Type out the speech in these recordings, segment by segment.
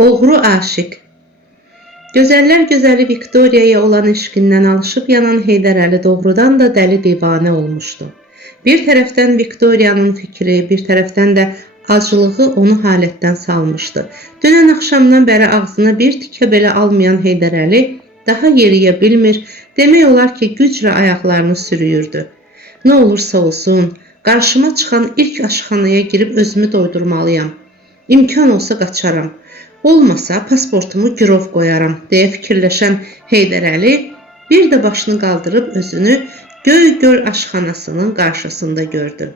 Oğru aşiq. Gözəllər gözəli Viktoriyaya olan eşqindən alışıb yanan Heydər Əli doğrudan da dəli divanə olmuşdu. Bir tərəfdən Viktoriyanın fikri, bir tərəfdən də acılığı onu halətdən salmışdı. Dünən axşamdan bəri ağzına bir tikə belə almayan Heydər Əli daha yeriyə bilmir, demək olar ki, güclə ayaqlarını sürüyürdü. Nə olursa olsun, qarşıma çıxan ilk aşxanaya girib özümü doydurmalıyam. İmkan olsa qaçaram. Olmasa pasportumu girov qoyaram, deyə fikirləşən Heydər Əli bir də başını qaldırıb özünü Göygöl aşxanasının qarşısında gördü.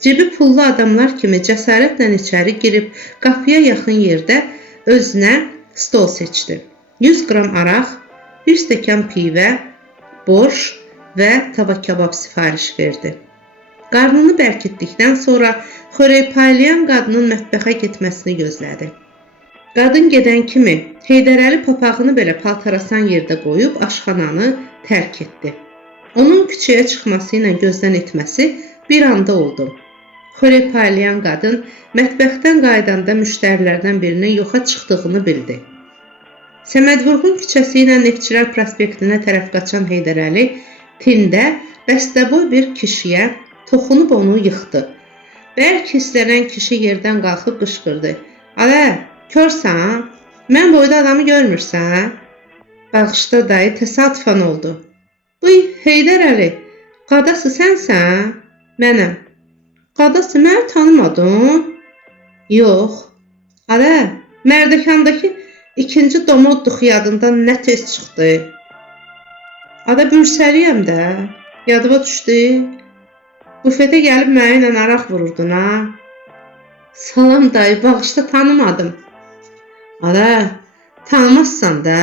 Cibi pullu adamlar kimi cəsarətlə içəri girib qapıya yaxın yerdə özünə stol seçdi. 100 qram araq, 1 stəkan pivə, borş və tava kabab sifariş verdi. Qarnını bərkitdikdən sonra xörək paylayan qadının mətbəxə getməsini gözlədi. Qadın gedən kimi Heydər Əli papağını belə paltarasan yerdə qoyub aşxananı tərk etdi. Onun küçəyə çıxması ilə gözdən etməsi bir anda oldu. Xörək paylayan qadın mətbəxdən qaydanda müştərilərdən birinin yoxa çıxdığını bildi. Səmədvurğun küçəsi ilə Neftçilər prospektinə tərəf qaçan Heydər Əli tində bəstəboy bir kişiyə toxunub onu yıxdı. Bərk hisslənən kişi yerdən qalxıb qışqırdı. "Alə, körsən? Mən boyda adamı görmürsən?" "Bağışla dayı, təsadüfən oldu." "Uy, Heydər Əli, qadası sənsən?" "Mənəm." "Qadası, məni tanımadın?" "Yox." "Alə, Mərdəkandakı ikinci domodduq yadından nə tez çıxdı?" "Ada, bürsəliyəm də, yadıma düşdü. Bufetə gəlib mənimlə araq vururdun, ha?" "Salam dayı, bağışla, tanımadım." "Alə, tanımazsan da.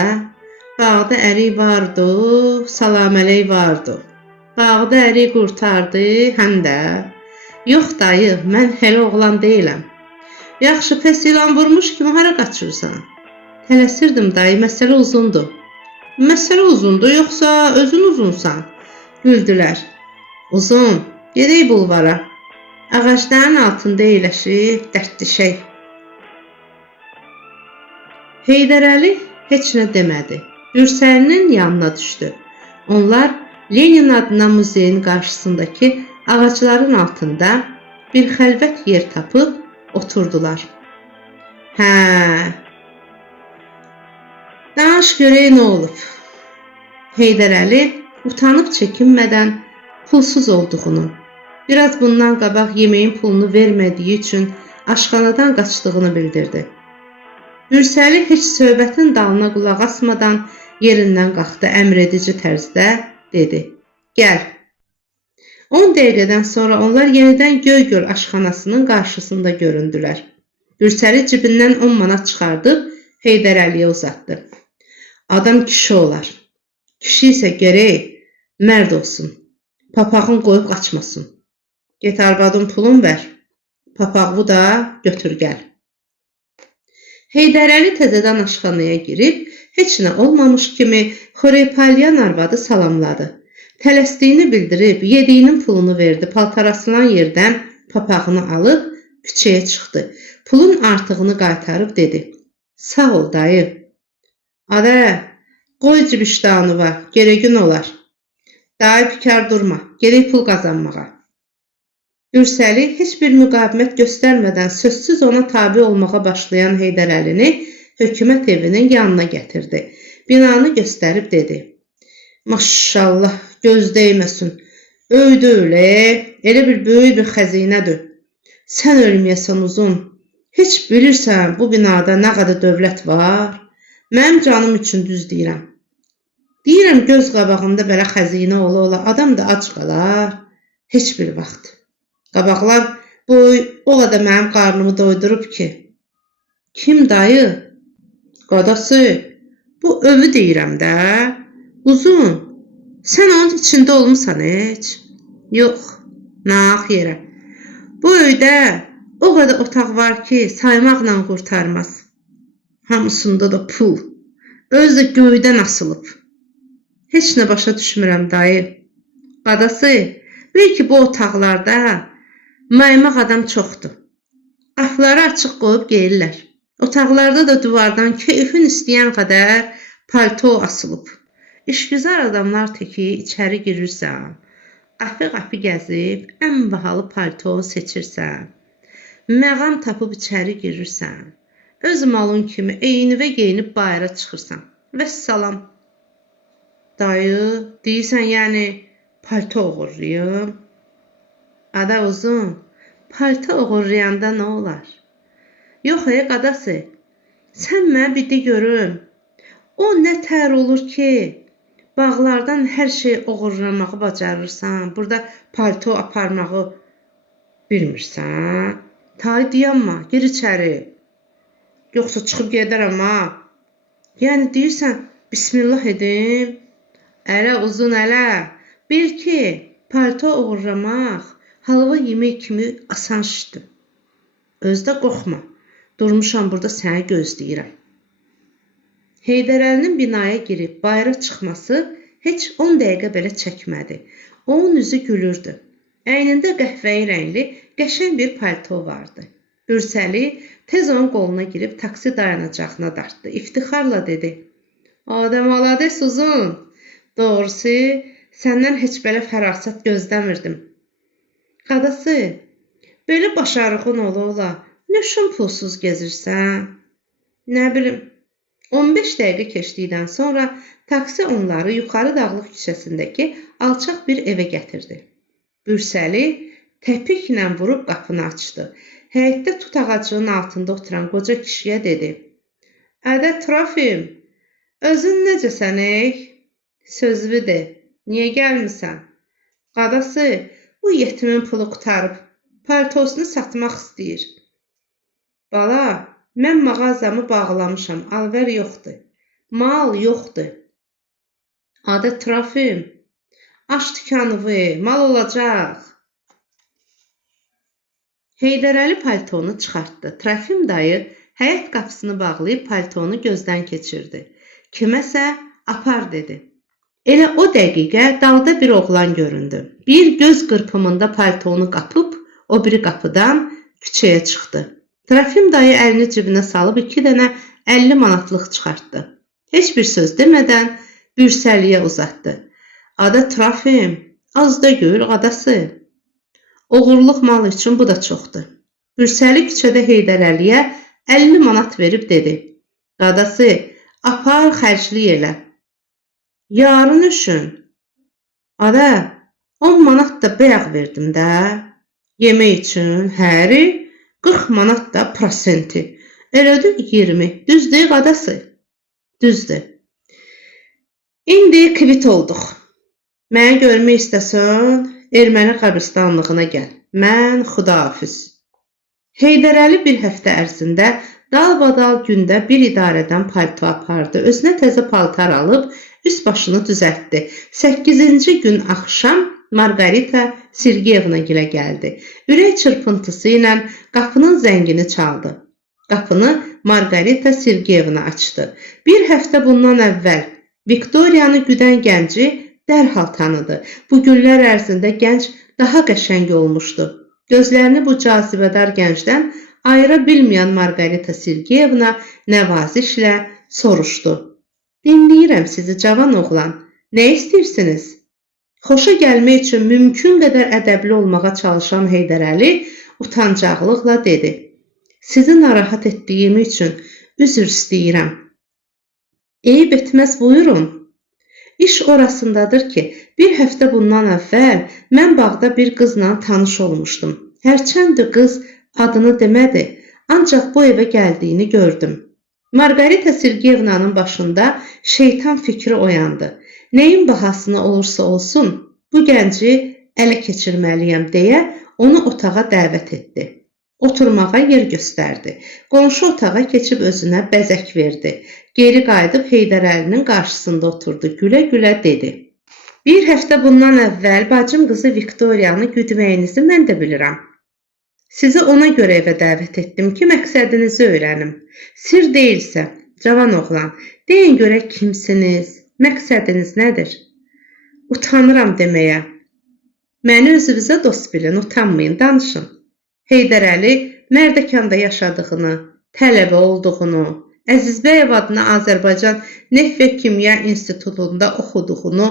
Bağda ərik vardı, salam əley vardı. Bağda ərik qurtardı, həm də." "Yox dayı, mən hələ oğlan deyiləm." "Yaxşı, pes ilan vurmuş kimi hara qaçırsan?" "Tələsirdim dayı, məsələ uzundur." "Məsələ uzundur, yoxsa özün uzunsan?" Güldülər. "Uzun, gedək bulvara. Ağacların altında əyləşib dərdləşək." Heydər Əli heç nə demədi. Bürsəlinin yanına düşdü. Onlar Lenin adına muzeyin qarşısındakı ağacların altında bir xəlvət yer tapıb oturdular. "Hə, danış görək nə olub?" Heydər Əli utanıb çəkinmədən pulsuz olduğunu, biraz bundan qabaq yeməyin pulunu vermədiyi üçün aşxanadan qaçdığını bildirdi. Bürsəli heç söhbətin dalına qulaq asmadan yerindən qalxdı, əmredici tərzdə dedi. "Gəl." 10 dəqiqədən sonra onlar yenidən Göygöl aşxanasının qarşısında göründülər. Bürsəli cibindən 10 manat çıxardıb Heydər Əliyə uzatdı. "Adam kişi olar. Kişi isə gərək mərd olsun. Papağın qoyub qaçmasın. Get arvadın pulun ver. Papağı da götür gəl." Heydər Əli təzədən aşxanaya girib, heç nə olmamış kimi xörək paylayan arvadı salamladı. Tələsdiyini bildirib, yediyinin pulunu verdi, paltarasılan yerdən papağını alıb küçəyə çıxdı. Pulun artığını qaytarıb dedi. "Sağ ol dayı." "Adə, qoy cibişdanı var, gərəgin olar. Dayı pikar durma, gedək pul qazanmağa." Bürsəli heç bir müqavimət göstərmədən sözsüz ona tabe olmağa başlayan Heydər Əlini hökumət evinin yanına gətirdi. Binanı göstərib dedi. "Maşallah, göz dəyməsin. Öydü öyle, elə bir böyük bir xəzinədir. Sən ölməyəsən uzun. Heç bilirsən bu binada nə qədər dövlət var? Mənim canım üçün düz deyirəm. Deyirəm göz qabağında belə xəzinə ola adam da ac qalar. Heç bir vaxt. Qabaqlar boy o qədər mənim qarnımı doydurub ki." "Kim dayı?" "Qadası. Bu övü deyirəm də. Uzun. Sən onun içində olmusan heç?" "Yox, naq yerə. Bu öydə o qədər otaq var ki, saymaqla qurtarmaz. Hamısında da pul. Özü də göydən asılıb." "Heç nə başa düşmürəm dayı." "Qadası, belki bu otaqlarda maymaq adam çoxdur. Qapıları açıq qoyub gəlirlər. Otaqlarda da divardan keyfin istəyən qədər palto asılıb. İşgüzar adamlar teki içəri girirsən, qapı-qapı gəzib ən bahalı palto seçirsən, məqam tapıb içəri girirsən, öz malın kimi eynivə geyinib bayıra çıxırsan. Vəssalam. Dayı, deyirsən yəni palto oğurlayım? Ada uzun, palto oğurlayanda nə olar? Yox qadası, sən mənə bir de görüm. O nə tər olur ki, bağlardan hər şey oğurlamağı bacarırsan, burada palto aparmağı bilmirsən? Tay dayanma, gir içəri. Yoxsa çıxıb gedərəm ha. Yəni deyirsən, bismillah edim. Ələ uzun ələ, bil ki, palto oğurlamaq halva yemək kimi asan işdir. Özdə qorxma, durmuşam burada səni gözləyirəm. Heydər Əlinin binaya girib bayıra çıxması heç 10 dəqiqə belə çəkmədi. Onun üzü gülürdü. Əynində qəhvəyi rəngli qəşəng bir palto vardı. Ürsəli tez onun qoluna girib taksi dayanacağına dartdı. İftixarla dedi: "Adəm alades uzun. Doğrusu, səndən heç belə fərasət gözləmirdim. Qadası, belə başarığın ola-ola, nə üçün pulsuz gezirsən?" Nə bilim. 15 dəqiqə keçdikdən sonra taksi onları yuxarı dağlıq küçəsindəki alçaq bir evə gətirdi. Ürsəli təpiklə vurub qapını açdı. Həyətdə tut ağacının altında oturan qoca kişiyə dedi: "Ədə Trofim, özün necəsən ey? Sözlü de, niyə gəlmirsən? Qadası, bu yetimin pulu qutarıb, paltosunu satmaq istəyir." "Bala, mən mağazamı bağlamışam, alver yoxdur, mal yoxdur." "Adə Trofim, aç dükanıvı, mal olacaq." Heydər Əli paltonu çıxartdı. Trofim dayı həyət qapısını bağlayıb paltonu gözdən keçirdi. Kiməsə apar dedi. Elə o dəqiqə dalda bir oğlan göründü. Bir göz qırpımında paltonu qapıb, o biri qapıdan küçəyə çıxdı. Trofim dayı əlini cibinə salıb 2 dənə 50 manatlıq çıxartdı. Heç bir söz demədən Ürsəliyə uzatdı. "Ada Trofim, az da gör qadası. Oğurluq mal üçün bu da çoxdur." Ürsəli küçədə Heydər Əliyə 50 manat verib dedi: "Qadası, apar xərcli elə." "Yarın üçün." "Ada, 10 manat da bayaq verdim də. Yemək üçün, həri 40 manat da prosenti. Elədir 20. Düzdür qadası?" "Düzdür." "İndi kvit olduq. Məni görmək istəsən, erməni qəbristanlığına gəl. Mən xudahafiz." Heydər Əli bir həftə ərzində dalbadal gündə bir idarədən palto apardı. Özünə təzə paltar alıb, üst başını düzəltdi. 8-ci gün axşam Margarita Sergeyevna gilə gəldi. Ürək çırpıntısı ilə qapının zəngini çaldı. Qapını Margarita Sergeyevna açdı. Bir həftə bundan əvvəl Viktoriyanı güdən gənci dərhal tanıdı. Bu günlər ərzində gənc daha qəşəng olmuşdu. Gözlərini bu cazibədar gəncdən ayıra bilməyən Margarita Sergeyevna nəvazişlə soruşdu: "Dinləyirəm sizi, cavan oğlan. Nə istəyirsiniz?" Xoşa gəlmək üçün mümkün qədər ədəbli olmağa çalışan Heydər Əli utancaqlıqla dedi: "Sizi narahat etdiyim üçün üzr istəyirəm." "Eyib etməz, buyurun." İş orasındadır ki, bir həftə bundan əvvəl mən bağda bir qızla tanış olmuşdum. Hərçənd qız adını demədi, ancaq bu evə gəldiyini gördüm. Margarita Sergeyevna'nın başında şeytan fikri oyandı. Nəyin bahasına olursa olsun, bu gənci ələ keçirməliyəm deyə onu otağa dəvət etdi. Oturmağa yer göstərdi. Qonşu otağa keçib özünə bəzək verdi. Geri qayıdıb Heydər Əlinin qarşısında oturdu. Gülə-gülə dedi: "Bir həftə bundan əvvəl bacım qızı Viktoriyanı güdməyinizi mən də bilirəm. Sizi ona görə evə dəvət etdim ki, məqsədinizi öyrənim. Sir deyilsə, cavan oğlan, deyin görək kimsiniz, məqsədiniz nədir?" "Utanıram deməyə." "Məni özünüzə dost bilin, utanmayın, danışın." Heydər Əli Mərdəkanda yaşadığını, tələbə olduğunu, Əzizbəyev adına Azərbaycan Neft və Kimya İnstitutunda oxuduğunu,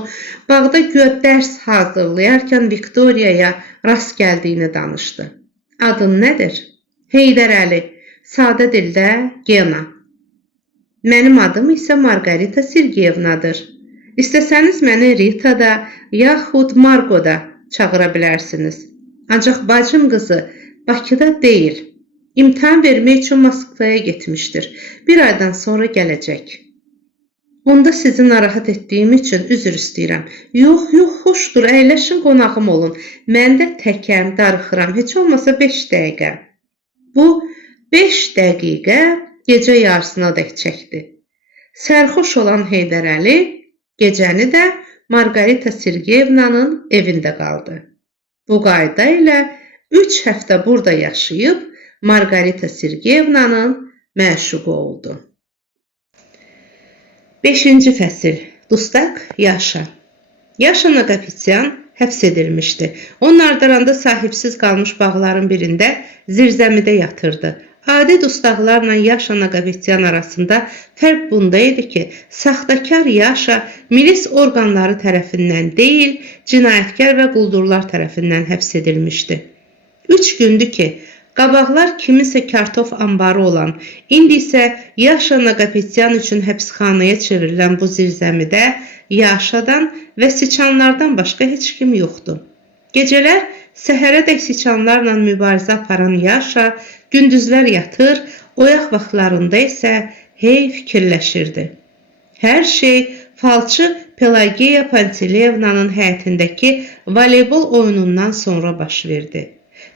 bağda güya dərs hazırlayarkən Viktoriyaya rast gəldiyini danışdı. Adın nədir? Heydər Əli. Sadə dildə Gena. Mənim adım isə Margarita Sergeyevnadır. İstəsəniz məni Rita da, yaxud Margo da çağıra bilərsiniz. Ancaq bacım qızı Bakıda deyil. İmtahan vermək üçün Moskvaya getmişdir. Bir aydan sonra gələcək. Onda sizi narahat etdiyim üçün üzr istəyirəm. Yox, xoşdur, əyləşin, qonağım olun. Mən də təkəm, darıxıram, heç olmasa 5 dəqiqə. Bu 5 dəqiqə gecə yarısına dək çəkdi. Sərxoş olan Heydər Əli gecəni də Margarita Sergeyevnanın evində qaldı. Bu qayda ilə 3 həftə burada yaşayıb, Margarita Sergeyevnanın məşuqu oldu. 5-ci fəsil. Dustak Yaşa. Yaşa Naqapetyan həbs edilmişdi. Onun ardıranda sahibsiz qalmış bağların birində zirzəmidə yatırdı. Adi dustaqlarla Yaşa Naqapetyan arasında fərq bunda idi ki, saxtakar Yaşa milis orqanları tərəfindən deyil, cinayətkar və quldurlar tərəfindən həbs edilmişdi. 3 gündür ki, qabaqlar kiminsə kartof anbarı olan, indi isə Yaşa Naqapetyan üçün həbsxanaya çevrilən bu zirzəmidə Yaşadan və siçanlardan başqa heç kim yoxdur. Gecələr səhərədək siçanlarla mübarizə aparan Yaşa gündüzlər yatır, oyaq vaxtlarında isə hey fikirləşirdi. Hər şey falçı Pelageya Pantileyevnanın həyətindəki voleybol oyunundan sonra baş verdi.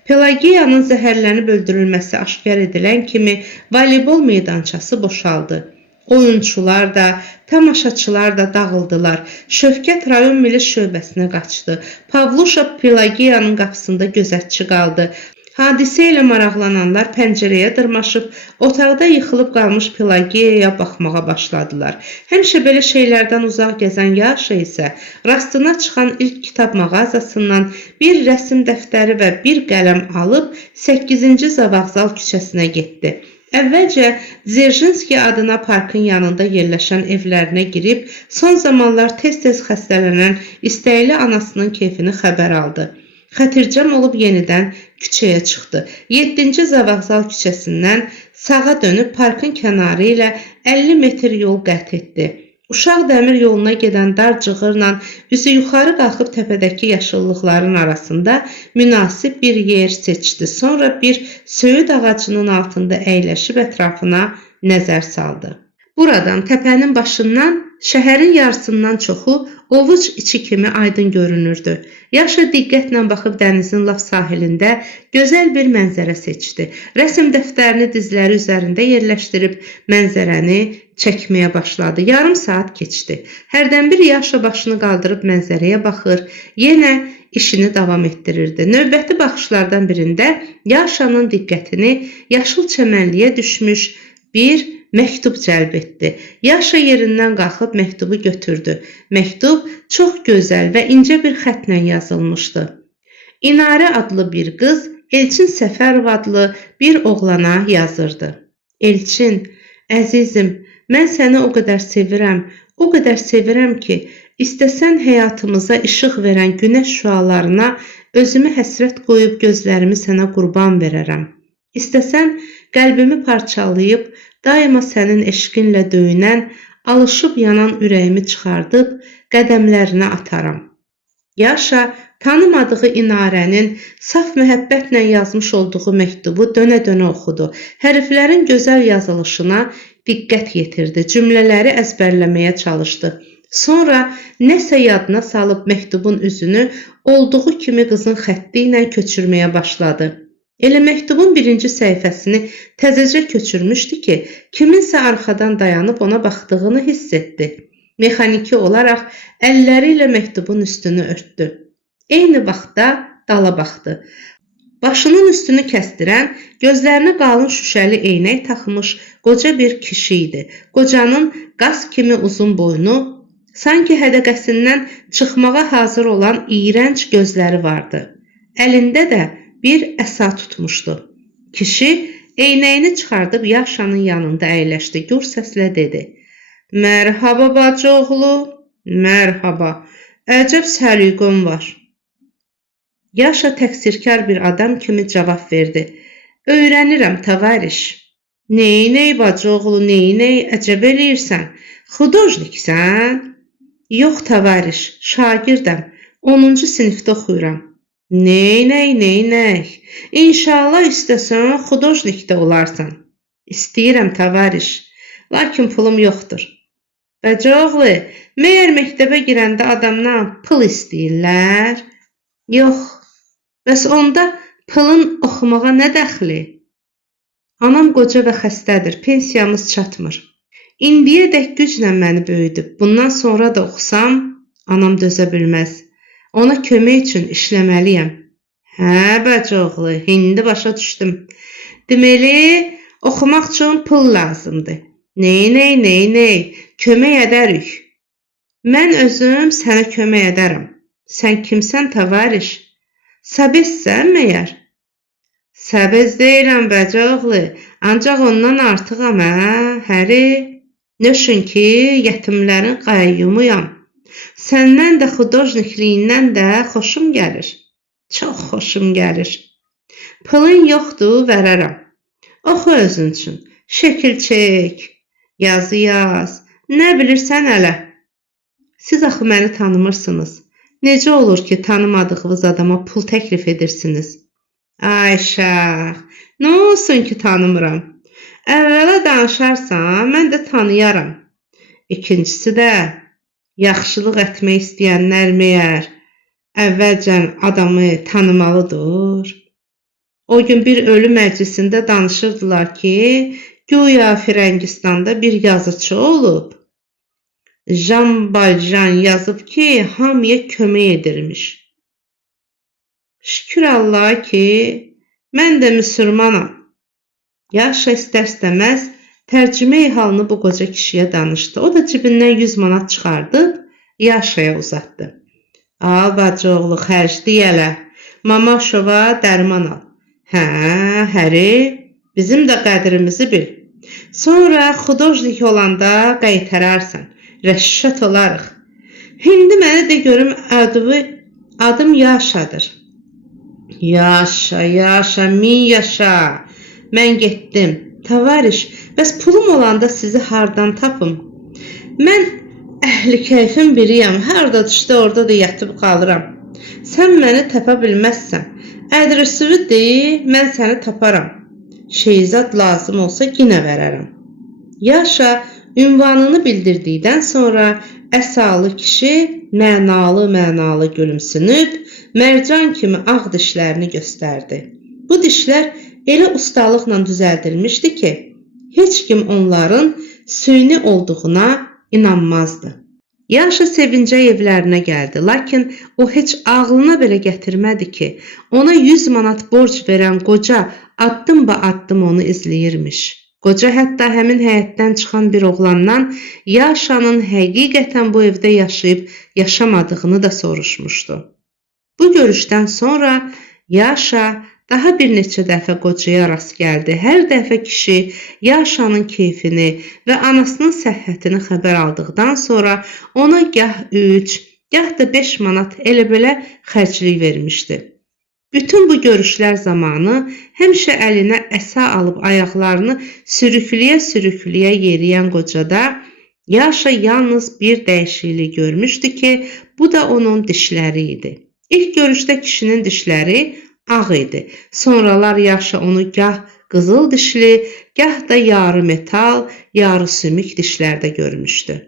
Pelageyanın zəhərlənib öldürülməsi aşkar edilən kimi voleybol meydançası boşaldı. Oyunçular da, tamaşaçılar da dağıldılar. Şövkət rayon milis şöbəsinə qaçdı. Pavluşa Pelageyanın qapısında gözətçi qaldı. Hadisə ilə maraqlananlar pəncərəyə dırmaşıb, otaqda yıxılıb qalmış Pelageyaya baxmağa başladılar. Həmişə belə şeylərdən uzaq gəzən Yaşa isə rastına çıxan ilk kitab mağazasından bir rəsm dəftəri və bir qələm alıb 8-ci Zavağzal küçəsinə getdi. Əvvəlcə Dzerzhinski adına parkın yanında yerləşən evlərinə girib, son zamanlar tez-tez xəstələnən istəkli anasının keyfini xəbər aldı. Xətircəm olub yenidən küçəyə çıxdı. 7-ci Zavağzal küçəsindən sağa dönüb parkın kənarı ilə 50 metr yol qət etdi. Uşaq dəmir yoluna gedən dar cığırla üzü yuxarı qalxıb təpədəki yaşıllıqların arasında münasib bir yer seçdi. Sonra bir söyüd ağacının altında əyləşib ətrafına nəzər saldı. Buradan təpənin başından şəhərin yarısından çoxu ovuc içi kimi aydın görünürdü. Yaşa diqqətlə baxıb dənizin lap sahilində gözəl bir mənzərə seçdi. Rəsm dəftərini dizləri üzərində yerləşdirib mənzərəni çəkməyə başladı. Yarım saat keçdi. Hərdən bir Yaşa başını qaldırıb mənzərəyə baxır, yenə işini davam etdirirdi. Növbəti baxışlardan birində Yaşanın diqqətini yaşıl çəmənliyə düşmüş bir məktub cəlb etdi. Yaşa yerindən qalxıb məktubu götürdü. Məktub çox gözəl və incə bir xətlə yazılmışdı. İnarə adlı bir qız Elçin Səfərov adlı bir oğlana yazırdı. Elçin, əzizim, mən səni o qədər sevirəm ki, istəsən həyatımıza işıq verən günəş şüalarına özümü həsrət qoyub gözlərimi sənə qurban verərəm. İstəsən qəlbimi parçalayıb, daima sənin eşqinlə döyünən, alışıb yanan ürəyimi çıxardıb qədəmlərinə ataram. Yaşa tanımadığı İnarənin saf məhəbbətlə yazmış olduğu məktubu dönə-dönə oxudu. Hərflərin gözəl yazılışına diqqət yetirdi. Cümlələri əzbərləməyə çalışdı. Sonra nəsə yadına salıb məktubun üzünü olduğu kimi qızın xətti ilə köçürməyə başladı. Elə məktubun birinci səhifəsini təzəcə köçürmüşdü ki, kiminsə arxadan dayanıb ona baxdığını hiss etdi. Mexaniki olaraq əlləri ilə məktubun üstünü örtdü. Eyni vaxtda dala baxdı. Başının üstünü kəsdirən, gözlərini qalın şüşəli eynək taxmış qoca bir kişi idi. Qocanın qaz kimi uzun boynu, sanki hədəqəsindən çıxmağa hazır olan iyrənc gözləri vardı. Əlində də bir əsa tutmuşdu. Kişi Eynəyini çıxardıb Yaşanın yanında əyləşdi. Gür səslə dedi: "Mərhaba bacıoğlu, mərhaba. Əcəb səliqən var." Yaşa təqsirkar bir adam kimi cavab verdi: "Öyrənirəm, tavariş." "Neynəy bacıoğlu, neynəy? Əcəb eləyirsən. Xudojniksən?" "Yox, tavariş, şagirdəm. 10-cu sinifdə oxuyuram." Neynəy? İnşallah istəsən, xudojnik də olarsan." "İstəyirəm, tavariş. Lakin pulum yoxdur." "Bacıoğlu, məyər məktəbə girəndə adamdan pul istəyirlər?" "Yox. Bəs onda pulun oxumağa nə dəxli?" "Anam qoca və xəstədir, pensiyamız çatmır. İndiyədək güclə məni böyüdüb. Bundan sonra da oxusam, anam dözə bilməz. Ona kömək üçün işləməliyəm." "Hə, bacıoğlu, indi başa düşdüm. Deməli, oxumaq üçün pul lazımdır. Neynəy? Kömək edərik." "Mən özüm sənə kömək edərəm." "Sən kimsən, tavariş? Sabezsən məyər?" "Sabez deyiləm, bacıoğlu. Ancaq ondan artıqam, həri. Nöşün ki, yetimlərin qayyumuyam. Səndən də xudojnikliyindən də xoşum gəlir. Çox xoşum gəlir." "Pulun yoxdur, verərəm. Oxu özün üçün. Şəkil çək, yazı yaz. Nə bilirsən hələ." "Siz axı məni tanımırsınız. Necə olur ki, tanımadığınız adama pul təklif edirsiniz?" "Ay şax, nə olsun ki tanımıram. Əvvəla danışarsan, mən də tanıyaram. İkincisi də, yaxşılıq etmək istəyənlər məyər əvvəlcən adamı tanımalıdır?" O gün bir ölü məclisində danışırdılar ki, güya Firəngistanda bir yazıçı olub. Jean Valjean yazıb ki, hamıya kömək edirmiş. Şükür Allaha ki, mən də müsəlmanam. Yaşa istər-istəməz tərcümeyi halını bu qoca kişiyə danışdı. O da cibindən 100 manat çıxardıb Yaşaya uzatdı. "Al bacıoğlu, xərcli elə. Mamaşova dərman al." "Hə, həri, bizim də qədrimizi bil. Sonra xudojnik olanda qaytararsan. Rəşşət olarıq. Hindi mənə de görüm adım Yaşadır." "Yaşa, min yaşa. Mən getdim. Tavariş, bəs pulum olanda sizi hardan tapım? Mən əhli keyfin biriyəm. Harda düşdə orada da yatıb qalıram. Sən məni tapa bilməzsən. Adresini de, mən səni taparam. Şeyzad lazım olsa yenə verərəm." Yaşa ünvanını bildirdikdən sonra əsalı kişi mənalı gülümsünüb, mərcan kimi ağ dişlərini göstərdi. Bu dişlər elə ustalıqla düzəldilmişdi ki, heç kim onların süni olduğuna inanmazdı. Yaşa sevincək evlərinə gəldi, lakin o heç ağlına belə gətirmədi ki, ona 100 manat borc verən qoca addım-ba-addım onu izləyirmiş. Qoca hətta həmin həyətdən çıxan bir oğlandan Yaşanın həqiqətən bu evdə yaşayıb yaşamadığını da soruşmuşdu. Bu görüşdən sonra Yaşa daha bir neçə dəfə qocaya rast gəldi. Hər dəfə kişi Yaşanın keyfini və anasının səhhətini xəbər aldıqdan sonra ona gah 3, gah da 5 manat elə-belə xərclik vermişdi. Bütün bu görüşlər zamanı həmişə əlinə əsa alıb ayaqlarını sürükləyə yeriyən qocada Yaşa yalnız bir dəyişiklik görmüşdü ki, bu da onun dişləri idi. İlk görüşdə kişinin dişləri ağ idi. Sonralar Yaşa onu gah qızıl dişli, gah da yarı metal, yarı sümük dişlərdə görmüşdü.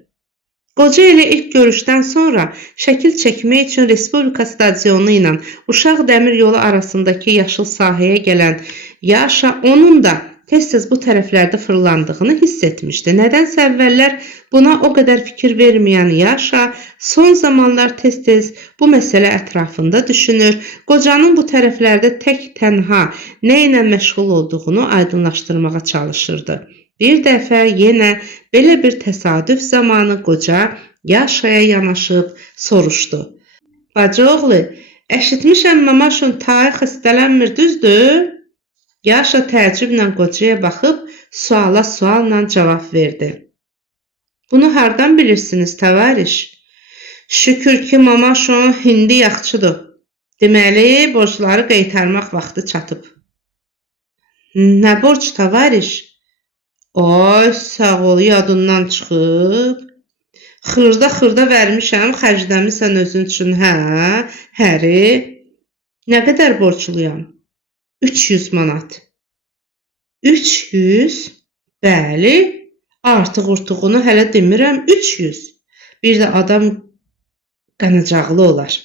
Qoca ilə ilk görüşdən sonra şəkil çəkmək üçün Respublika stadionu ilə Uşaq dəmir yolu arasındakı yaşıl sahəyə gələn Yaşa onun da tez-tez bu tərəflərdə fırlandığını hiss etmişdi. Nədənsə əvvəllər buna o qədər fikir verməyən Yaşa son zamanlar tez-tez bu məsələ ətrafında düşünür, qocanın bu tərəflərdə tək-tənha nə ilə məşğul olduğunu aydınlaşdırmağa çalışırdı. Bir dəfə yenə belə bir təsadüf zamanı qoca Yaşaya yanaşıb soruşdu. "Bacıoğlu, eşitmişəm Mamaşun tayı xəstələnmir, düzdür?" Yaşa təəccüblə qocaya baxıb suala sualla cavab verdi. Bunu hardan bilirsiniz, tavariş? Şükür ki, Mamaşon hindi yaxçıdır. Deməli, borcları qaytarmaq vaxtı çatıb. Nə borc, tavariş? Ay, sağ ol, yadından çıxıb. Xırda vermişəm, xərcləmisən özün üçün, hə? Həri? Nə qədər borcluyam? 300 manat. 300? Bəli, artıq-urtuğunu hələ demirəm, 300. Bir də adam qanacaqlı olar.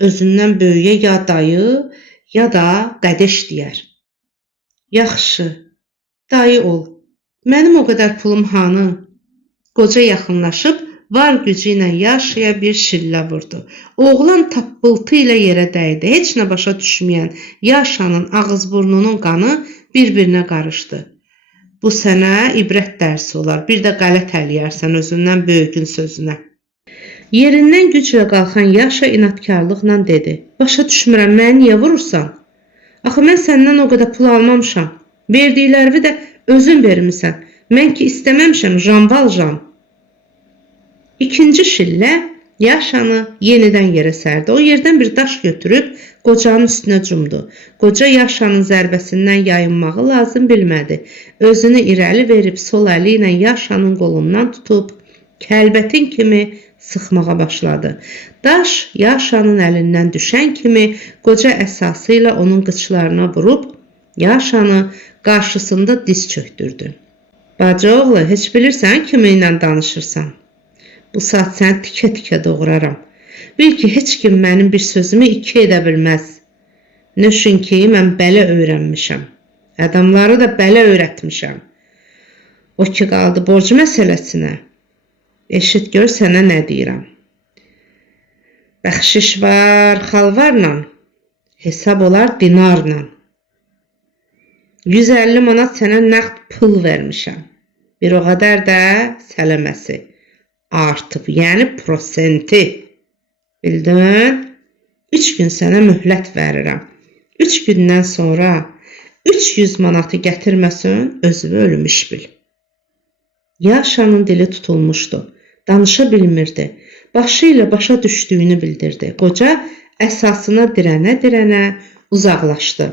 Özündən böyüyə ya dayı, ya da qədəş deyər. Yaxşı, dayı ol. Mənim o qədər pulum hanı? Qoca yaxınlaşıb, var gücü ilə Yaşaya bir şillə vurdu. Oğlan tappıltı ilə yerə dəydi. Heç nə başa düşməyən Yaşanın ağız-burnunun qanı bir-birinə qarışdı. Bu sənə ibrət dərsi olar. Bir də qələt eləyərsən özündən böyükün sözünə. Yerindən güclə qalxan Yaşa inatkarlıqla dedi. Başa düşmürəm, məni niyə vurursan? Axı mən səndən o qədər pul almamışam. Verdiklərimi də özün vermisən. Mən ki istəməmişəm, jambal. İkinci şillə Yaşanı yenidən yerə sərdi. O yerdən bir daş götürüb qocanın üstünə cumdu. Qoca Yaşanın zərbəsindən yayınmağı lazım bilmədi. Özünü irəli verib sol əli ilə Yaşanın qolundan tutub kəlbətin kimi sıxmağa başladı. Daş Yaşanın əlindən düşən kimi qoca əsası ilə onun qıçlarına vurub Yaşanı qarşısında diz çöktürdü. Bacı oğlu, heç bilirsən kiminlə danışırsan? Bu saat səni tikə-tikə doğraram. Bil ki, heç kim mənim bir sözümü iki edə bilməz. Nöşün ki, mən belə öyrənmişəm. Adamları da belə öyrətmişəm. O ki, qaldı borc məsələsinə. Eşit gör sənə nə deyirəm. Bəxşiş var xalvarla, hesab olar dinarla. 150 manat sənə nəqd pul vermişəm. Bir o qədər də sələməsi. Artıb, yəni prosenti. Bildin? 3 gün sənə möhlət verirəm. 3 gündən sonra 300 manatı gətirməsən, özünü ölmüş bil. Yaşanın dili tutulmuşdu. Danışa bilmirdi. Başı ilə başa düşdüyünü bildirdi. Qoca əsasına dirənə-dirənə uzaqlaşdı.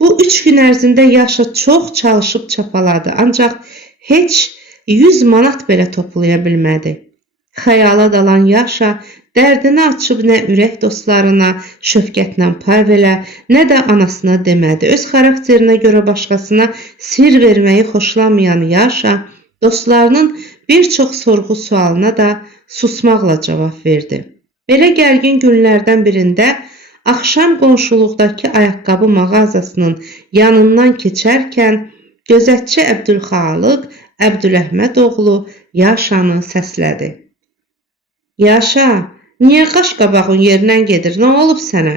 Bu 3 gün ərzində Yaşa çox çalışıb çapaladı. Ancaq heç 100 manat belə toplaya bilmədi. Xəyala dalan Yaşa dərdini açıb nə ürək dostlarına şöfqətlə pay verə, nə də anasına demədi. Öz xarakterinə görə başqasına sir verməyi xoşlamayan Yaşa dostlarının bir çox sorğu sualına da susmaqla cavab verdi. Belə gərgin günlərdən birində axşam qonşuluqdakı ayaqqabı mağazasının yanından keçərkən gözətçi Əbdülxalıq Əbdüləhmədoğlu Yaşanı səslədi. Yaşa, niyə qaşqabağın yerindən gedir? Nə olub sənə?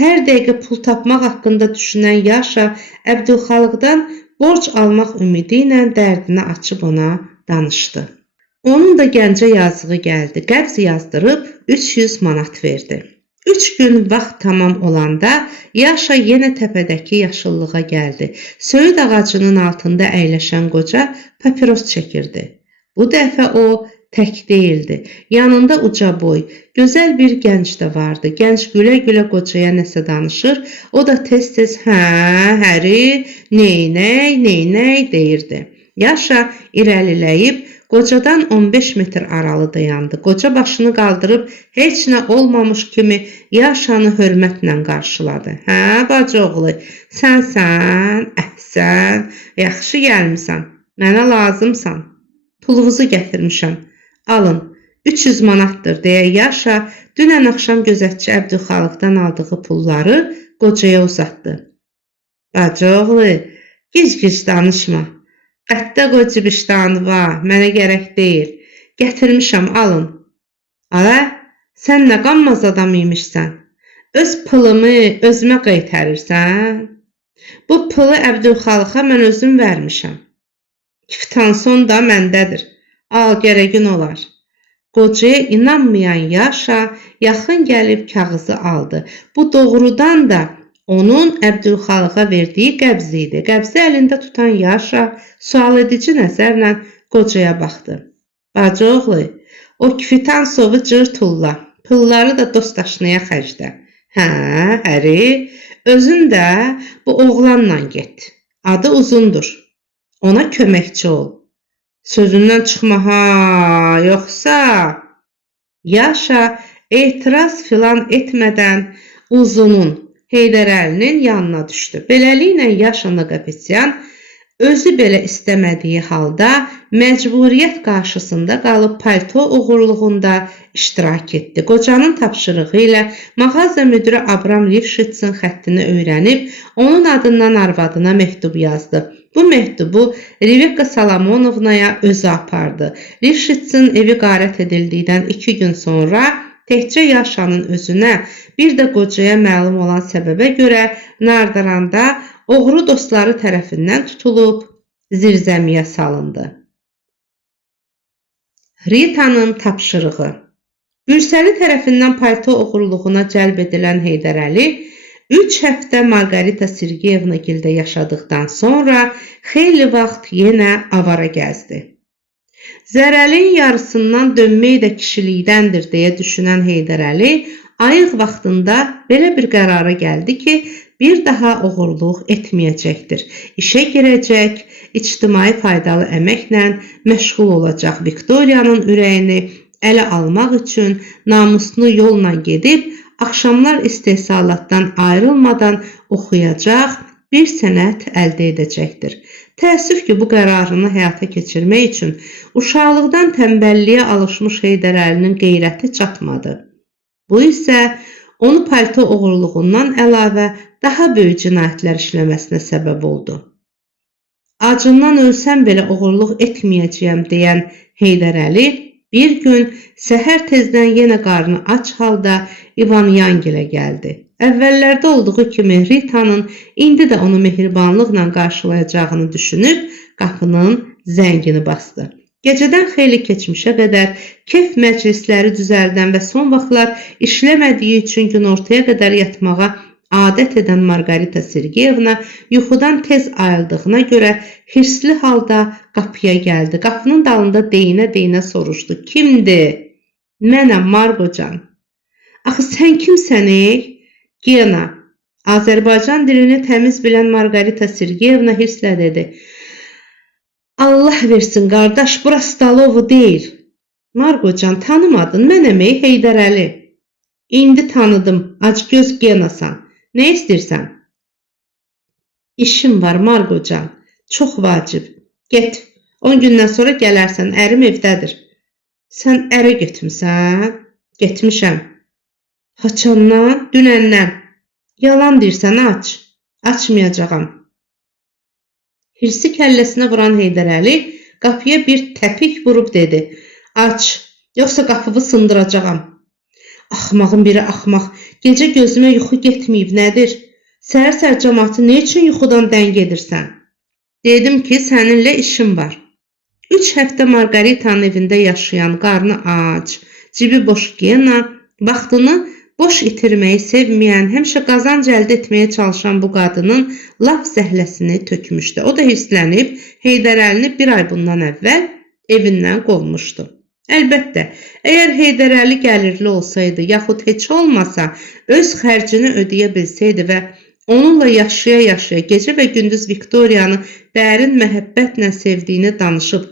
Hər dəqiqə pul tapmaq haqqında düşünən Yaşa Əbdülxalıqdan borc almaq ümidi ilə dərdini açıb ona danışdı. Onun da gəncə yazığı gəldi. Qəbz yazdırıb 300 manat verdi. 3 gün vaxt tamam olanda Yaşa yenə təpədəki yaşıllığa gəldi. Söyüd ağacının altında əyləşən qoca papiros çəkirdi. Bu dəfə o tək deyildi. Yanında uca boy, gözəl bir gənc də vardı. Gənc gülə-gülə qocaya nəsə danışır. O da tez-tez həri, neynək deyirdi. Yaşa irəliləyib qocadan 15 metr aralı dayandı. Qoca başını qaldırıb heç nə olmamış kimi Yaşanı hörmətlə qarşıladı. Hə, bacıoğlu, sən, əhsən, yaxşı gəlmisən, mənə lazımsan. Pulunuzu gətirmişəm, alın, 300 manatdır deyə Yaşa dünən axşam gözətçi Əbdülxalıqdan aldığı pulları qocaya uzatdı. Bacıoğlu, gic-gic danışma. Qətdə qocibişdanı var, mənə gərək deyil. Gətirmişəm, alın. Ala, sən nə qanmaz adam imişsən? Öz pılımı özümə qaytarırsan? Bu pılı Əbdülxalıqa mən özüm vermişəm. Kvitansiyon da məndədir. Al, gərəgin olar. Qocaya inanmayan Yaşa yaxın gəlib kağızı aldı. Bu doğrudan da onun Əbdülxalıqa verdiyi qəbz idi. Qəbzi əlində tutan Yaşa sual edici nəzərlə qocaya baxdı. Bacı oğlu, o kvitansovu cır tulla, pulları da dostaşnaya xərclə. Hə, əri, özün də bu oğlanla get. Adı uzundur. Ona köməkçi ol. Sözündən çıxma ha, yoxsa... Yaşa etiraz filan etmədən uzunun, Heydər Əlinin yanına düşdü. Beləliklə Yaşa Naqapetyan özü belə istəmədiyi halda məcburiyyət qarşısında qalıb palto uğurluğunda iştirak etdi. Qocanın tapşırığı ilə mağaza müdürü Abram Lifşitzin xəttini öyrənib, onun adından arvadına məktub yazdı. Bu məktubu Rebekka Salamonovnaya özü apardı. Lifşitzin evi qarət edildikdən 2 gün sonra təkcə Yaşanın özünə, bir də qocaya məlum olan səbəbə görə Nardaranda oğru dostları tərəfindən tutulub zirzəmiyə salındı. Rita'nın tapşırığı. Bürsəli tərəfindən palto oğurluğuna cəlb edilən Heydər Əli 3 həftə Margarita Sergeyevna gildə yaşadıqdan sonra xeyli vaxt yenə avara gəzdi. Zərəlin yarısından dönmək də kişilikdəndir deyə düşünən Heydər Əli ayıq vaxtında belə bir qərara gəldi ki, bir daha oğurluq etməyəcəkdir. İşə girəcək, ictimai faydalı əməklə məşğul olacaq. Viktoriyanın ürəyini ələ almaq üçün namuslu yolla gedib, axşamlar istehsalatdan ayrılmadan oxuyacaq, bir sənət əldə edəcəkdir. Təəssüf ki, bu qərarını həyata keçirmək üçün uşaqlıqdan tənbəlliyə alışmış Heydər Əlinin qeyrəti çatmadı. Bu isə onu palto oğurluğundan əlavə daha böyük cinayətlər işləməsinə səbəb oldu. Acından ölsəm belə oğurluq etməyəcəyəm deyən Heydər Əli bir gün səhər tezdən yenə qarnı aç halda İvan Yangilə gəldi. Əvvəllərdə olduğu kimi Rita'nın indi də onu mehribanlıqla qarşılayacağını düşünüb qapının zəngini basdı. Gecədən xeyli keçmişə qədər kef məclisləri düzəldən və son vaxtlar işləmədiyi üçün günortaya qədər yatmağa adət edən Margarita Sergeyevna yuxudan tez ayıldığına görə hirsli halda qapıya gəldi. Qapının dalında deyinə-deyinə soruşdu. Kimdir? Mənəm, Margocan. Axı sən kimsən ey? Gena. Azərbaycan dilini təmiz bilən Margarita Sergeyevna hirslə dedi. Allah versin qardaş, bura Stalovu deyil. Margocan, tanımadın, mənəm ey Heydər Əli. İndi tanıdım, acgöz Genasan. Nə istəyirsən? İşim var Margocan, çox vacib. Get, 10 gündən sonra gələrsən, ərim evdədir. Sən ərə getmisən? Getmişəm. Haçandan, dünəndən. Yalan deyirsən, aç. Açmayacağam. Hirsi kəlləsinə vuran Heydər Əli qapıya bir təpik vurub dedi. Aç, yoxsa qapını sındıracağam. Axmağın biri axmaq. Gecə gözümə yuxu getməyib, nədir? Səhər-səhər cəmaatı nə üçün yuxudan dəng edirsən? Dedim ki, səninlə işim var. 3 həftə Margarita'nın evində yaşayan, qarnı aç, cibi boş Gena, vaxtını boş itirməyi sevməyən, həmişə qazanc əldə etməyə çalışan bu qadının laf zəhləsini tökmüşdü. O da hirslənib Heydər Əlini bir ay bundan əvvəl evindən qovmuşdu. Əlbəttə, əgər Heydər Əli gəlirli olsaydı, yaxud heç olmasa öz xərcini ödəyə bilsəydi və onunla yaşaya-yaşaya gecə və gündüz Viktoriyanı dərin məhəbbətlə sevdiyini danışıb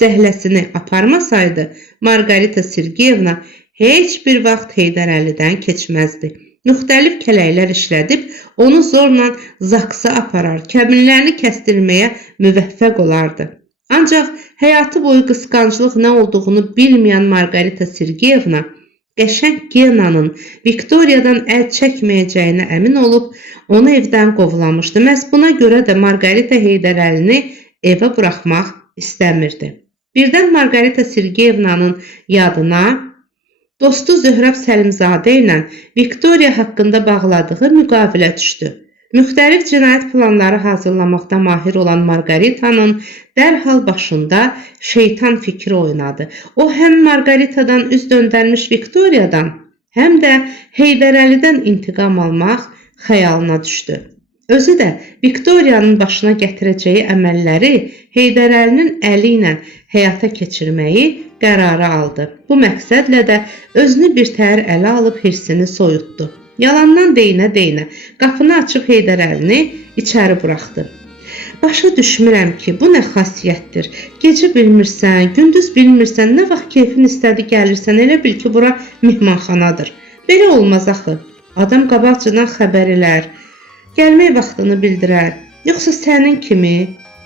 səhləsini aparmasaydı, Margarita Sergeyevna heç bir vaxt Heydər Əlidən keçməzdi. Müxtəlif kələklər işlədib, onu zorla zaksa aparar, kəmirlərini kəstirməyə müvəffəq olardı. Ancaq həyatı boyu qısqanclıq nə olduğunu bilməyən Margarita Sergeyevna qəşəng Genanın Viktoriyadan əl çəkməyəcəyinə əmin olub, onu evdən qovlamışdı. Məhz buna görə də Margarita Heydər Əlini evə buraxmaq istəmirdi. Birdən Margarita Sergeyevna'nın yadına dostu Zöhrəb Səlimzadə ilə Viktoriya haqqında bağladığı müqavilə düşdü. Müxtəlif cinayət planları hazırlamaqda mahir olan Margarita'nın dərhal başında şeytan fikri oynadı. O, həm Margarita'dan üz döndərmiş Viktoriyadan, həm də Heydər Əlidən intiqam almaq, xəyalına düşdü. Özü də Viktoriyanın başına gətirəcəyi əməlləri Heydər Əlinin əli ilə həyata keçirməyi qərara aldı. Bu məqsədlə də özünü birtəhər ələ alıb hirsini soyutdu. Yalandan deyinə-deyinə qapını açıb Heydər Əlini içəri buraxdı. Başa düşmürəm ki, bu nə xasiyyətdir. Gecə bilmirsən, gündüz bilmirsən, nə vaxt keyfin istədi gəlirsən, elə bil ki, bura mehmanxanadır. Belə olmaz axı. Adam qabaqcadan xəbər elər, gəlmək vaxtını bildirər. Yoxsa sənin kimi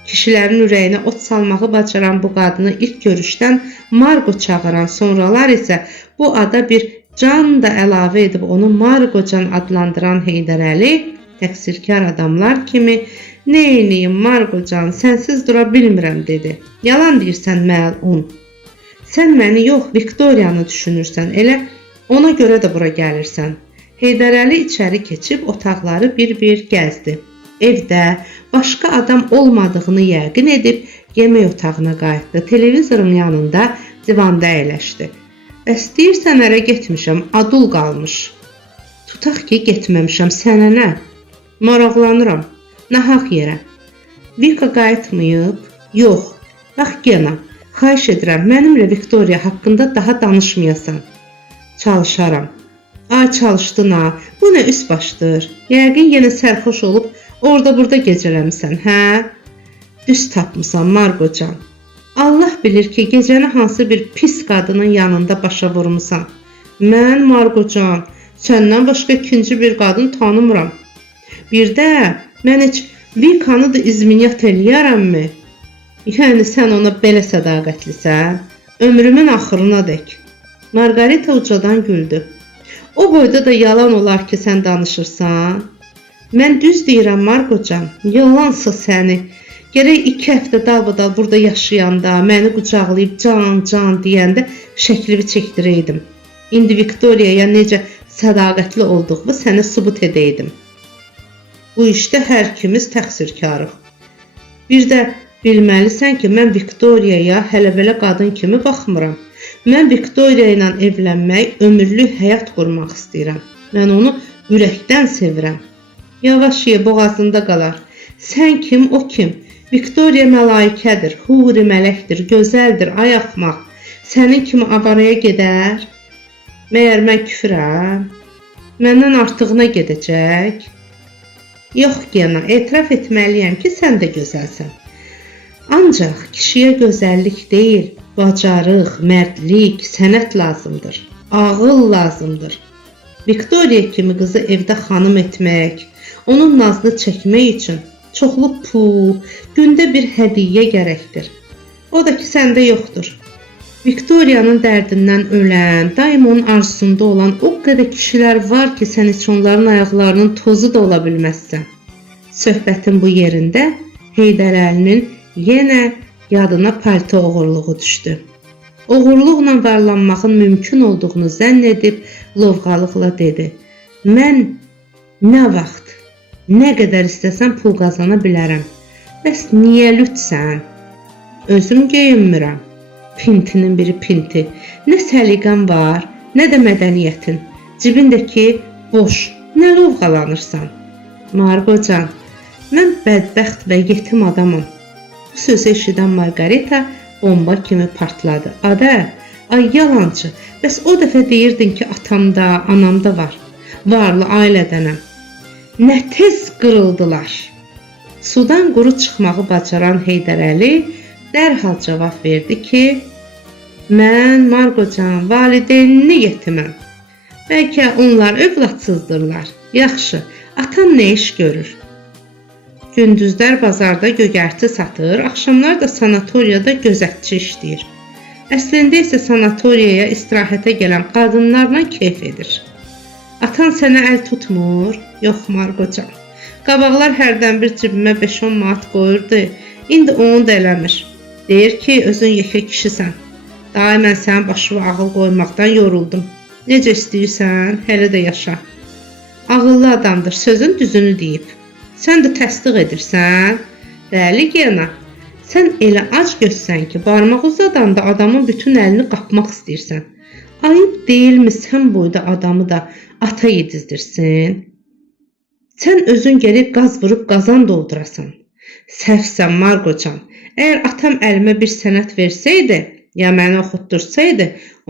kişilərin ürəyinə ot salmağı bacaran bu qadını ilk görüşdən Margo çağıran, sonralar isə bu ada bir can da əlavə edib onu Margocan adlandıran Heydər Əli təqsirkar adamlar kimi "Neyniyim Margocan, sənsiz dura bilmirəm" dedi. Yalan deyirsən məlun. Sən məni yox, Viktoriyanı düşünürsən, elə ona görə də bura gəlirsən. Heydər Əli içəri keçib otaqları bir-bir gəzdi. Evdə başqa adam olmadığını yəqin edib yemək otağına qayıtdı. Televizorun yanında divanda əyləşdi. Bəs deyirsən ərə getmişəm, adul qalmış. Tutaq ki, getməmişəm, sənə nə? Maraqlanıram. Nahaq yerə. Vika qayıtmayıb? Yox. Bax Gena, xahiş edirəm, mənimlə Viktoriya haqqında daha danışmayasan. Çalışaram. Ay çalışdın ha, bu nə üst başdır? Yəqin yenə sərxoş olub orada-burada gecələmisən, hə? Düz tapmısan Margocan. Allah bilir ki, gecəni hansı bir pis qadının yanında başa vurmusan. Mən Margocan, səndən başqa ikinci bir qadın tanımıram. Bir də mən heç Vikanı da izminyat eləyərəmmi? Yəni sən ona belə sədaqətlisən? Ömrümün axırına dək. Margarita ucadan güldü. O boyda da yalan olar ki, sən danışırsan. Mən düz deyirəm Margocan, yalansa səni. Gərək 2 həftə dalbadal burada yaşayanda, məni qucaqlayıb can deyəndə şəklimi çəkdirəydim. İndi Viktoriyaya necə sədaqətli olduğumu sənə sübut edəydim. Bu işdə hər ikimiz təqsirkarıq. Bir də bilməlisən ki, mən Viktoriyaya hələ belə qadın kimi baxmıram. Mən Viktoriya ilə evlənmək, ömürlük həyat qurmaq istəyirəm. Mən onu ürəkdən sevirəm. Yavaş ye, boğazında qalar. Sən kim, o kim? Viktoriya mələikədir, huri mələkdir, gözəldir, ay axmaq. Sənin kimi avaraya gedər? Məyər mən küfürəm? Məndən artığına gedəcək? Yox Gena, etiraf etməliyəm ki, sən də gözəlsən. Ancaq kişiyə gözəllik deyil, bacarıq, mərdlik, sənət lazımdır. Ağıl lazımdır. Viktoriya kimi qızı evdə xanım etmək, onun nazını çəkmək üçün çoxlu pul, gündə bir hədiyyə gərəkdir. O da ki, səndə yoxdur. Viktoriyanın dərdindən ölən, daim onun arzusunda olan o qədər kişilər var ki, sən heç onların ayaqlarının tozu da ola bilməzsən. Söhbətin bu yerində Heydər Əlinin yenə yadına palto oğurluğu düşdü. Oğurluqla varlanmağın mümkün olduğunu zənn edib lovğalıqla dedi. Mən nə vaxt, nə qədər istəsəm pul qazana bilərəm. Bəs niyə lütsən? Özüm geyinmirəm. Pintinin biri pinti. Nə səliqən var, nə də mədəniyyətin. Cibindəki boş, nə lovğalanırsan? Margocan, mən bədbəxt və yetim adamım. Bu sözü eşidən Margarita bomba kimi partladı. Ada, ay yalancı, bəs o dəfə deyirdin ki, atamda, anamda var. Varlı ailədənəm. Nə tez qırıldılar. Sudan quru çıxmağı bacaran Heydər Əli dərhal cavab verdi ki, mən Margocan valideynini yetiməm. Bəlkə onlar övladsızdırlar. Yaxşı, atam nə iş görür? Gündüzlər bazarda gögərti satır, axşamlar da sanatoriyada gözətçi işləyir. Əslində isə sanatoriyaya istirahətə gələn qadınlarla keyf edir. Atan sənə əl tutmur? Yox Margocan. Qabaqlar hərdən bir cibimə 5-10 manat qoyurdu. İndi onu da eləmir. Deyir ki, özün yekə kişisən. Daha mən sənin başına ağıl qoymaqdan yoruldum. Necə istəyirsən, hələ də yaşa. Ağıllı adamdır, sözün düzünü deyib. Sən də təsdiq edirsən. Bəli Gena, sən elə ac gözsən ki, barmaq uzadanda adamın bütün əlini qapmaq istəyirsən. Ayıb deyilmi sən boyda adamı da ata yedizdirsin? Sən özün gəlib qaz vurub qazan doldurasan. Səhvsən Margocan. Əgər atam əlimə bir sənət versəydi, ya məni oxutdursaydı,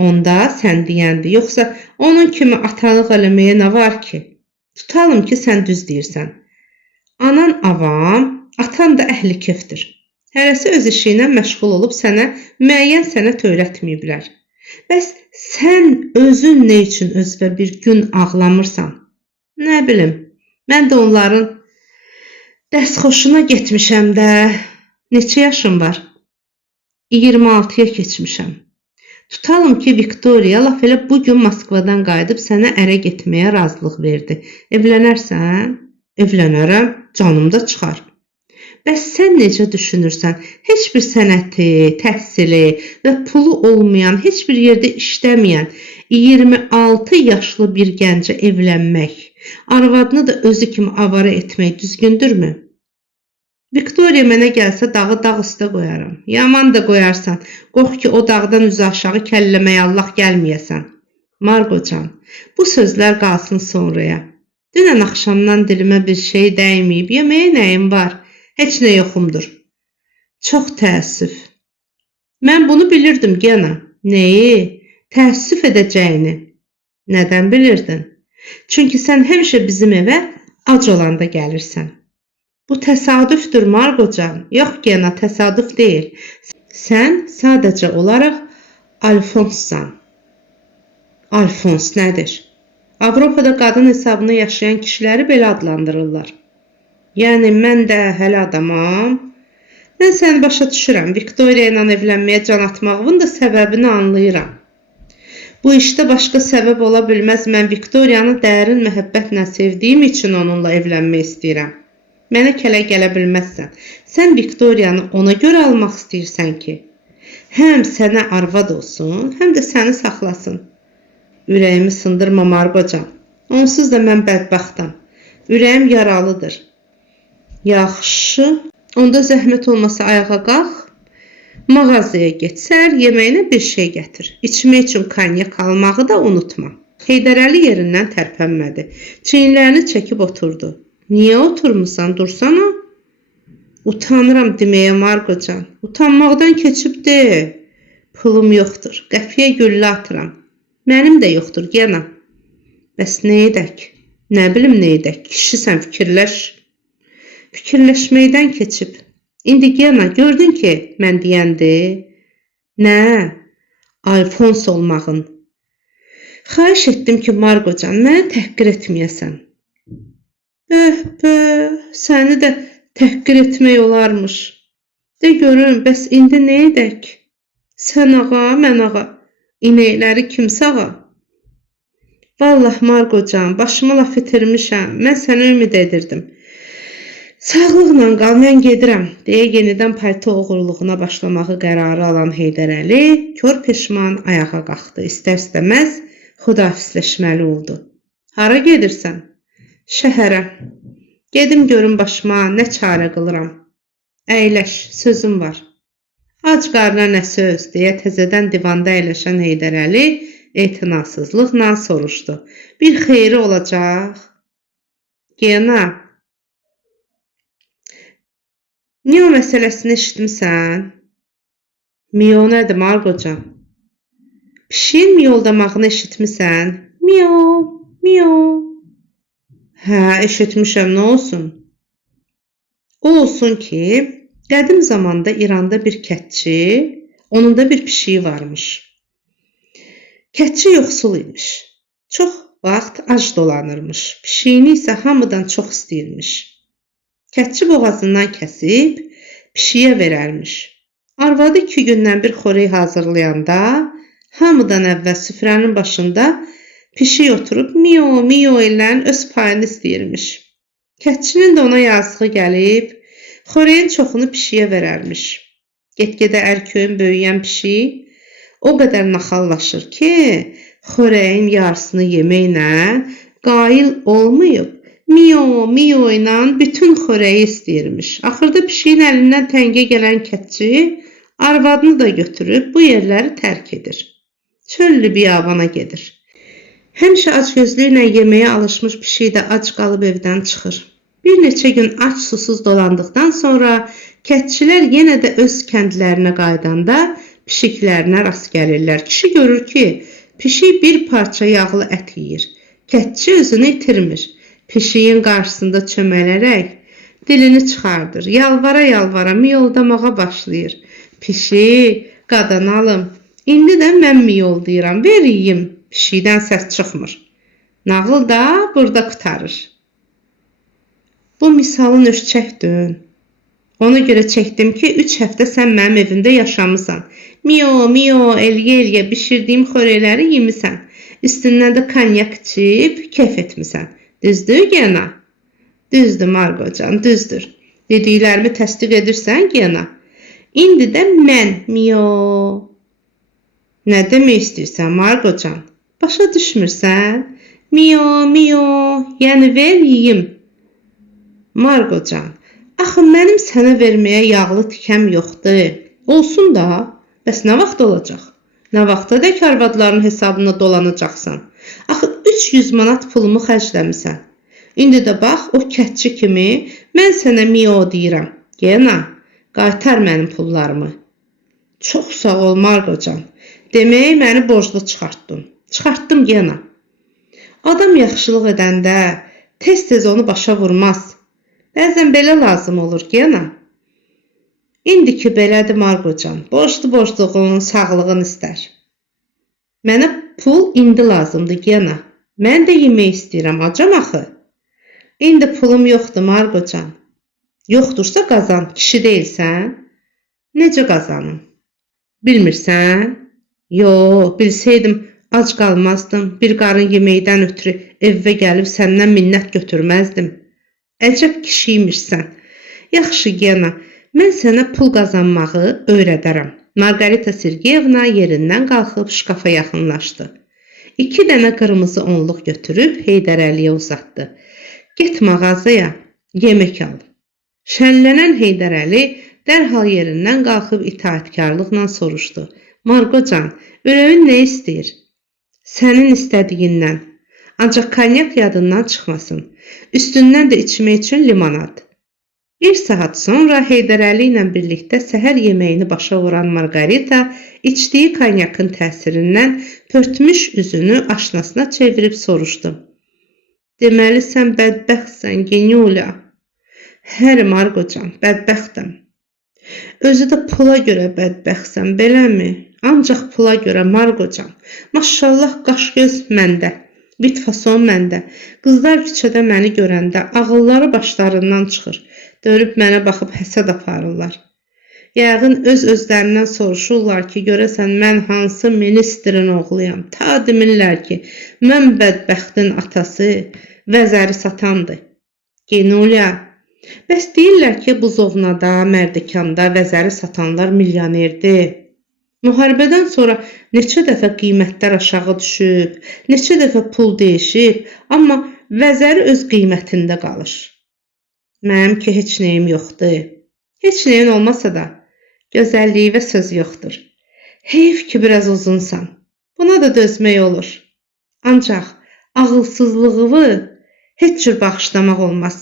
onda sən deyəndi. Yoxsa onun kimi atalıq eləməyə nə var ki? Tutalım ki, sən düz deyirsən. Anan avam, atan da əhli kefdir. Hərəsi öz işi ilə məşğul olub sənə müəyyən sənət öyrətməyiblər. Bəs sən özün nə üçün özünə bir gün ağlamırsan? Nə bilim, mən də onların dəstxoşuna getmişəm də. Neçə yaşım var? 26-ya keçmişəm. Tutalım ki, Viktoriya laf elə bugün Moskvadan qayıdıb sənə ərə getməyə razılıq verdi. Evlənərsən? Evlənərəm, canım da çıxar. Bəs sən necə düşünürsən? Heç bir sənəti, təhsili və pulu olmayan, heç bir yerdə işləməyən 26 yaşlı bir gəncə evlənmək, arvadını da özü kimi avara etmək düzgündürmü? Viktoriya mənə gəlsə dağı dağ üstə qoyaram. Yaman da qoyarsan. Qorx ki, o dağdan üzü aşağı kəlləməyə Allah gəlməyəsən. Margocan, bu sözlər qalsın sonraya. Dünən axşamdan dilimə bir şey dəyməyib, yeməyə nəyim var? Heç nə yoxumdur. Çox təəssüf. Mən bunu bilirdim Gena. Nəyi? Təəssüf edəcəyini. Nədən bilirdin? Çünki sən həmişə bizim evə ac olanda gəlirsən. Bu təsadüfdür Margocan. Yox Gena, təsadüf deyil. Sən sadəcə olaraq Alfonssan. Alfons nədir? Avropada qadın hesabına yaşayan kişiləri belə adlandırırlar. Yəni mən də hələ adamam. Mən səni başa düşürəm. Viktoriya ilə evlənməyə can atmağımın da səbəbini anlayıram. Bu işdə başqa səbəb ola bilməz. Mən Viktoriyanı dərin məhəbbətlə sevdiyim üçün onunla evlənmək istəyirəm. Mənə kələ gələ bilməzsən. Sən Viktoriyanı ona görə almaq istəyirsən ki, həm sənə arvad olsun, həm də səni saxlasın. Ürəyimi sındırma Margocan. Onsuz da mən bədbəxtam. Ürəyim yaralıdır. Yaxşı, onda zəhmət olmasa ayağa qalx, mağazaya get, səhər yeməyinə bir şey gətir. İçmək üçün konyak almağı da unutma. Heydərəli yerindən tərpənmədi. Çiyinlərini çəkib oturdu. Niyə oturmusan? Dursana. Utanıram deməyə Margocan. Utanmaqdan keçib de. Pulum yoxdur. Qəpiyə güllə atıram. Mənim də yoxdur Gena. Bəs nə edək? Nə bilim nə edək? Kişisən, fikirləş. Fikirləşməkdən keçib. İndi Gena, gördün ki, mən deyəndi. Nə? Alfons olmağın. Xahiş etdim ki, Margocan, məni təhqir etməyəsən. Səni də təhqir etmək olarmış. De görün, bəs indi nə edək? Sən ağa, mən ağa. İnəkləri kimsə ağa? Vallah Margocan, başımı laf itirmişəm. Mən səni ümid edirdim. Sağlıqla qal, mən gedirəm, deyə yenidən palto oğurluğuna başlamağı qərarı alan Heydərəli kör peşman ayağa qalxdı. İstər-istəməz xudahafizləşməli oldu. Hara gedirsən? Şəhərə. Gedim görüm başıma nə çarə qılıram. Əyləş, sözüm var. Ac qarına nə söz, deyə təzədən divanda əyləşən Heydərəli etinasızlıqla soruşdu. Bir xeyri olacaq. Gena, Mio məsələsini eşitmisən? Mio nədir Margocan? Pişiyin miyoldamağını eşitmisən? Mio, mio. Hə, eşitmişəm, nə olsun? O olsun ki, qədim zamanda İranda bir kətçi, onun da bir pişiyi varmış. Kətçi yoxsul imiş. Çox vaxt ac dolanırmış. Pişiyini isə hamıdan çox istəyirmiş. Kətçi boğazından kəsib, pişiyə verərmiş. Arvadı 2 gündən bir xörək hazırlayanda, hamıdan əvvəl süfrənin başında pişik oturub mio, mio ilə öz payını istəyirmiş. Kətçinin də ona yazığı gəlib, xörəyin çoxunu pişiyə verərmiş. Get-gedə ərköyün böyüyən pişik o qədər naxallaşır ki, xörəyin yarısını yeməklə qail olmayıb, mio, mio ilə bütün xörəyi istəyirmiş. Axırda pişiyin əlindən təngə gələn kətçi arvadını da götürüb bu yerləri tərk edir. Çöllü biyabana gedir. Həmişə acgözlüklə yeməyə alışmış pişik də ac qalıb evdən çıxır. Bir neçə gün ac susuz dolandıqdan sonra kətçilər yenə də öz kəndlərinə qaydanda pişiklərinə rast gəlirlər. Kişi görür ki, pişik bir parça yağlı ət yeyir. Kətçi özünü itirmir. Pişiyin qarşısında çömələrək dilini çıxardır. Yalvara-yalvara miyoldamağa başlayır. Pişik, qadan alım, indi də mən miyoldayıram, ver yiyim. Pişikdən səs çıxmır. Nağıl da burada qurtarır. Bu misalın ölçəkdir. Ona görə çəkdim ki, 3 həftə sən mənim evimdə yaşamısan. Miyo, miyo, elyə-elyə bişirdiyim xörəkləri yemisən. Üstündən də konyak içib kef etmisən. Düzdür, Gena? Düzdür, Margocan, düzdür. Dediklərimi təsdiq edirsən, Gena? İndi də mən, miyo. Nə demək istəyirsən, Margocan? Başa düşmürsən? Miyo, miyo, yəni ver yiyim. Margocan, axı mənim sənə verməyə yağlı tikəm yoxdur. Olsun da, bəs nə vaxt olacaq? Nə vaxta dək arvadların hesabına dolanacaqsan? Axı 300 manat pulumu xərcləmisən. İndi də bax, o kətçi kimi mən sənə miyo deyirəm. Gena, qaytar mənim pullarımı. Çox sağ ol, Margocan. Demək, məni borclu çıxartdın. Çıxartdım, Gena. Adam yaxşılıq edəndə tez-tez onu başa vurmaz. Bəzən belə lazım olur, Gena. İndiki belədir, Margocan. Borcluğun, sağlığın istər. Mənə pul indi lazımdır, Gena. Mən də yemək istəyirəm, acam axı. İndi pulum yoxdur, Margocan. Yoxdursa qazan, kişi deyilsən. Necə qazanım? Bilmirsən? Yox, bilsəydim ac qalmazdım. Bir qarın yeməkdən ötürü evə gəlib səndən minnət götürməzdim. Əcəb kişiymişsən. Yaxşı, Gena, mən sənə pul qazanmağı öyrədərəm. Margarita Sergeyevna yerindən qalxıb şkafa yaxınlaşdı. 2 dənə qırmızı onluq götürüb Heydər Əliyə uzatdı. Get mağazaya, yemək al. Şənlənən Heydər Əli dərhal yerindən qalxıb itaətkarlıqla soruşdu. Margocan, ürəyin nə istəyir? Sənin istədiyindən. Ancaq konyak yadından çıxmasın. Üstündən də içmək üçün limonad. 1 saat sonra Heydər Əli ilə birlikdə səhər yeməyini başa vuran Margarita içdiyi konyakın təsirindən pörtmüş üzünü aşnasına çevirib soruşdu. Deməli sən bədbəxtsən, Genyula. Hər Margocan, bədbəxtəm. Özü də pula görə bədbəxtsən, beləmi? Ancaq pula görə, Margocan. Maşallah, qaş-göz məndə, bitfason məndə. Qızlar küçədə məni görəndə ağılları başlarından çıxır. Dönüb mənə baxıb həsəd aparırlar. Yəqin öz-özlərindən soruşurlar ki, görəsən mən hansı ministerin oğluyam. Ta demirlər ki, mən bədbəxtin atası, vəzəri satandır. Genyula, bəs deyirlər ki, buzovnada, mərdəkanda vəzəri satanlar milyonerdir. Müharibədən sonra neçə dəfə qiymətlər aşağı düşüb, neçə dəfə pul dəyişib, amma vəzəri öz qiymətində qalır. Mənim ki, heç nəyim yoxdur. Heç nəyin olmasa da, gözəlliyi və söz yoxdur. Heyf ki, biraz uzunsan. Buna da dözmək olur. Ancaq ağılsızlığını heç cür bağışlamaq olmaz.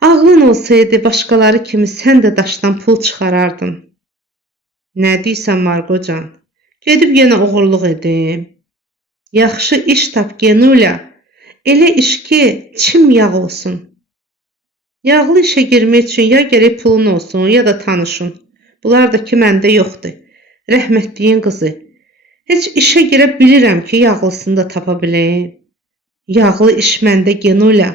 Ağlın olsaydı, başqaları kimi sən də daşdan pul çıxarardın. Nə deyirsən, Margocan? Gedib yenə oğurluq edim. Yaxşı iş tap, Genyula. Elə iş ki, çim yağ olsun. Yağlı işə girmək üçün ya gərək pulun olsun, ya da tanışın. Bunlar da ki, məndə yoxdur. Rəhmətliyin qızı. Heç işə girə bilirəm ki, yağlısını da tapa biləyim. Yağlı iş məndə, Genyula.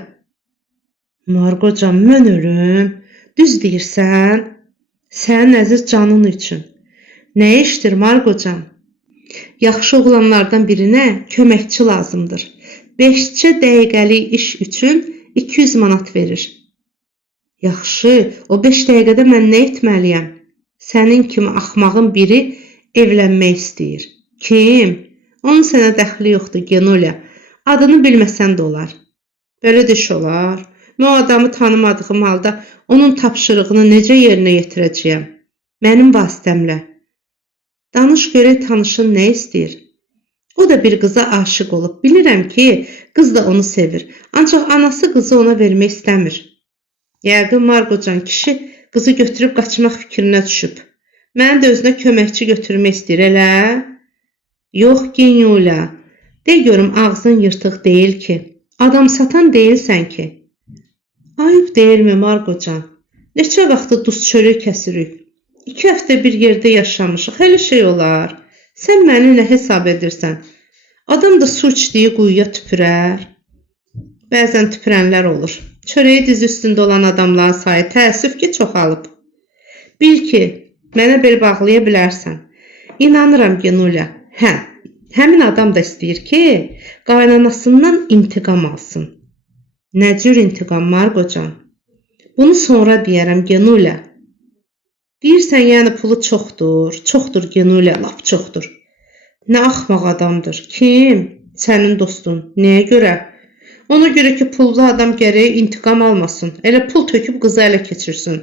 Margocan, mən ölüm. Düz deyirsən. Sənin əziz canın üçün. Nə işdir, Margocan? Yaxşı oğlanlardan birinə köməkçi lazımdır. 5 dəqiqəlik iş üçün 200 manat verir. Yaxşı, o 5 dəqiqədə mən nə etməliyəm? Sənin kimi axmağın biri evlənmək istəyir. Kim? Onun sənə dəxli yoxdur, Genyula. Adını bilməsən də olar. Belə də iş olar. Mən o adamı tanımadığım halda onun tapşırığını necə yerinə yetirəcəyəm? Mənim vasitəmlə. Danış görək tanışın nə istəyir? O da bir qıza aşiq olub. Bilirəm ki, qız da onu sevir. Ancaq anası qızı ona vermək istəmir. Yəqin Margocan kişi qızı götürüb qaçmaq fikrinə düşüb. Məni də özünə köməkçi götürmək istəyir, elə? Yox, Genyula. De görüm, ağzın yırtıq deyil ki. Adam satan deyilsən ki. Ayıb deyilmi Margocan? Neçə vaxtı duz çörək kəsirik. 2 həftə bir yerdə yaşamışıq. Hələ şey olar. Sən məni nə hesab edirsən? Adam da su içdiyi quyuya tüpürər. Bəzən tüpürənlər olur. Çörəyi dizi üstündə olan adamların sayı təəssüf ki, çoxalıb. Bil ki, mənə bel bağlaya bilərsən. İnanıram Genyula. Həmin adam da istəyir ki, qaynanasından intiqam alsın. Nə cür intiqam Margocan? Bunu sonra deyərəm Genyula. Deyirsən, yəni pulu çoxdur. Çoxdur Genyula, lap çoxdur. Nə axmaq adamdır. Kim? Sənin dostun. Nəyə görə? Ona görə ki, pullu adam gərək intiqam almasın. Elə pul töküb qızı ələ keçirsin.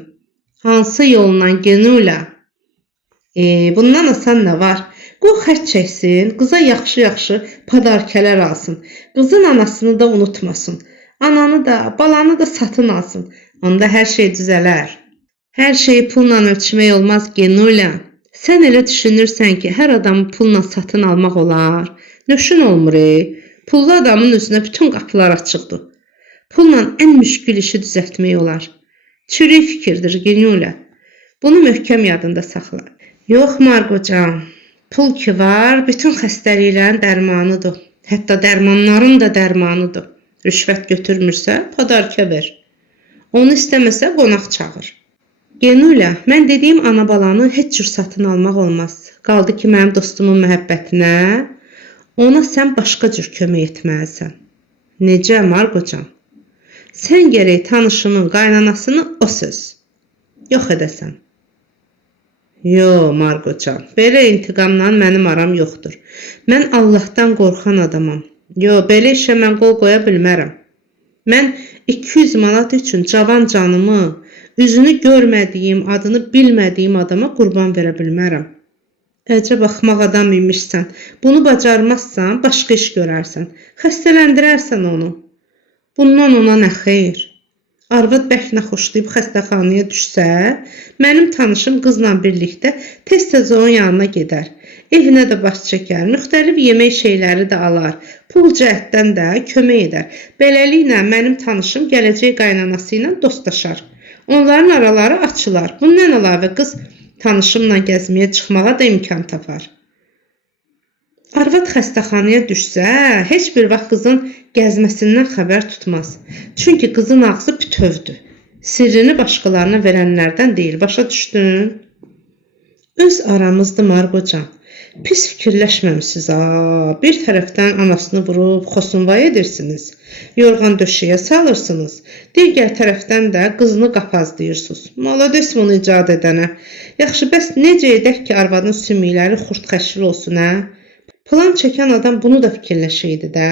Hansı yolla Genyula? Bundan asan nə var? Qoy xərc çəksin, qıza yaxşı-yaxşı padarkələr alsın. Qızın anasını da unutmasın. Ananı da, balanı da satın alsın. Onda hər şey düzələr. Hər şeyi pulla ölçmək olmaz Genyula. Sən elə düşünürsən ki, hər adamı pulla satın almaq olar. Nöşün olmur. Pullu adamın üzünə bütün qapılar açıqdır. Pulla ən müşkül işi düzəltmək olar. Çürük fikirdir Genyula. Bunu möhkəm yadında saxla. Yox Margocan. Pul ki var, bütün xəstəliklərin dərmanıdır. Hətta dərmanların da dərmanıdır. Rüşvət götürmürsə, padarkə ver. Onu istəməsə, qonaq çağır. Genyula, mən dediyim ana-balanı heç cür satın almaq olmaz. Qaldı ki, mənim dostumun məhəbbətinə, ona sən başqa cür kömək etməlisən. Necə, Margocan? Sən gərək tanışının qaynanasını o söz yox edəsən. Yo, Margocan, belə intiqamla mənim aram yoxdur. Mən Allahdan qorxan adamam. Yo, belə işə mən qol qoya bilmərəm. Mən 200 manat üçün cavan canımı, üzünü görmədiyim, adını bilmədiyim adama qurban verə bilmərəm. Əcəb axmaq adam imişsən. Bunu bacarmazsan, başqa iş görərsən. Xəstələndirərsən onu. Bundan ona nə xeyir? Arvad bərk naxoşlayıb xəstəxanaya düşsə, mənim tanışım qızla birlikdə tez-tez onun yanına gedər. Evinə də baş çəkər, müxtəlif yemək şeyləri də alar, pul cəhətdən də kömək edər. Beləliklə mənim tanışım gələcək qaynanası ilə dostlaşar. Onların araları açılar. Bundan əlavə qız tanışımla gəzməyə çıxmağa da imkan tapar. Arvad xəstəxanaya düşsə, heç bir vaxt qızın gəzməsindən xəbər tutmaz. Çünki qızın ağzı bütövdür. Sirrini başqalarına verənlərdən deyil, başa düşdün? Öz aramızdır Margocan. Pis fikirləşməmisiniz ha. Bir tərəfdən anasını vurub xosunvay edirsiniz. Yorğan döşəyə salırsınız. Digər tərəfdən də qızını qapazlayırsınız. Malades bunu icad edənə. Yaxşı, bəs necə edək ki, arvadın sümükləri xurd-xəşil olsun, hə? Plan çəkən adam bunu da fikirləşəydi də.